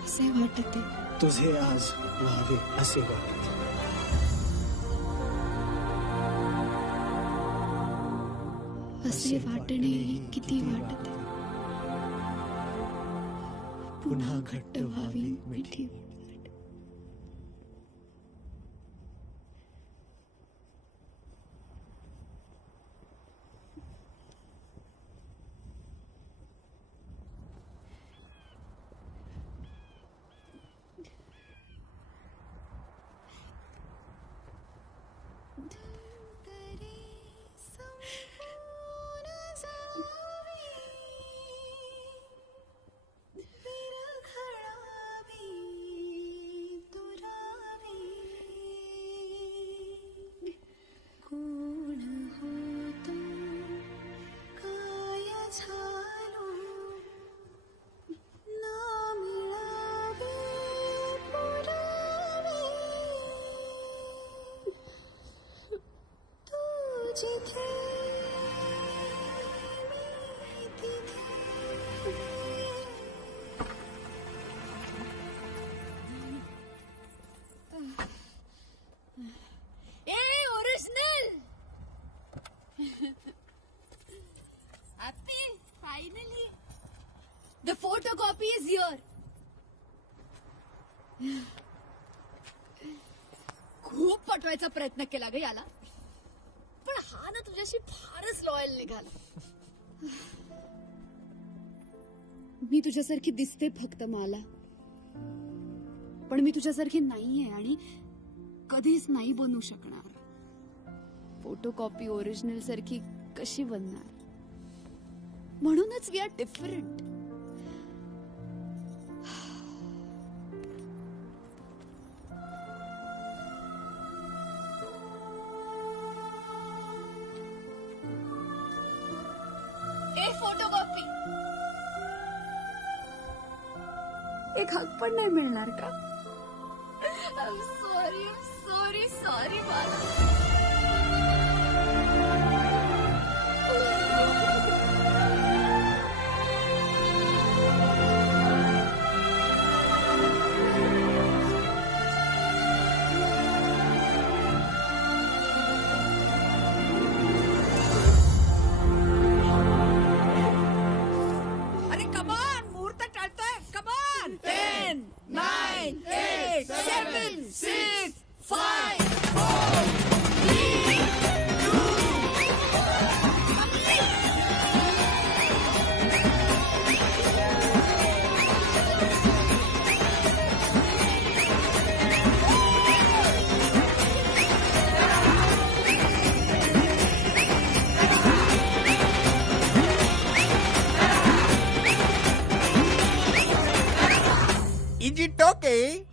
असे वाटते, तुझे आज व्हावे असे वाटते. असे वाटणे किती वाटते, पुन्हा घट्ट व्हावी मिठी. Finally, the photocopy is here. खूप पटवायचा प्रयत्न केला ग याला, पण हा ना तुझ्याशी फारच लॉयल निघाला. मी तुझ्यासारखी दिसते फक्त मला, पण मी तुझ्यासारखी नाहीये आणि कधीच नाही बनू शकणार. फोटोकॉपी ओरिजिनल सारखी कशी बनणार? म्हणूनच वी आर डिफरंट. फोटोकॉपी एक हक पण नाही मिळणार का? Sorry sorry sorry Bala. Is it okay?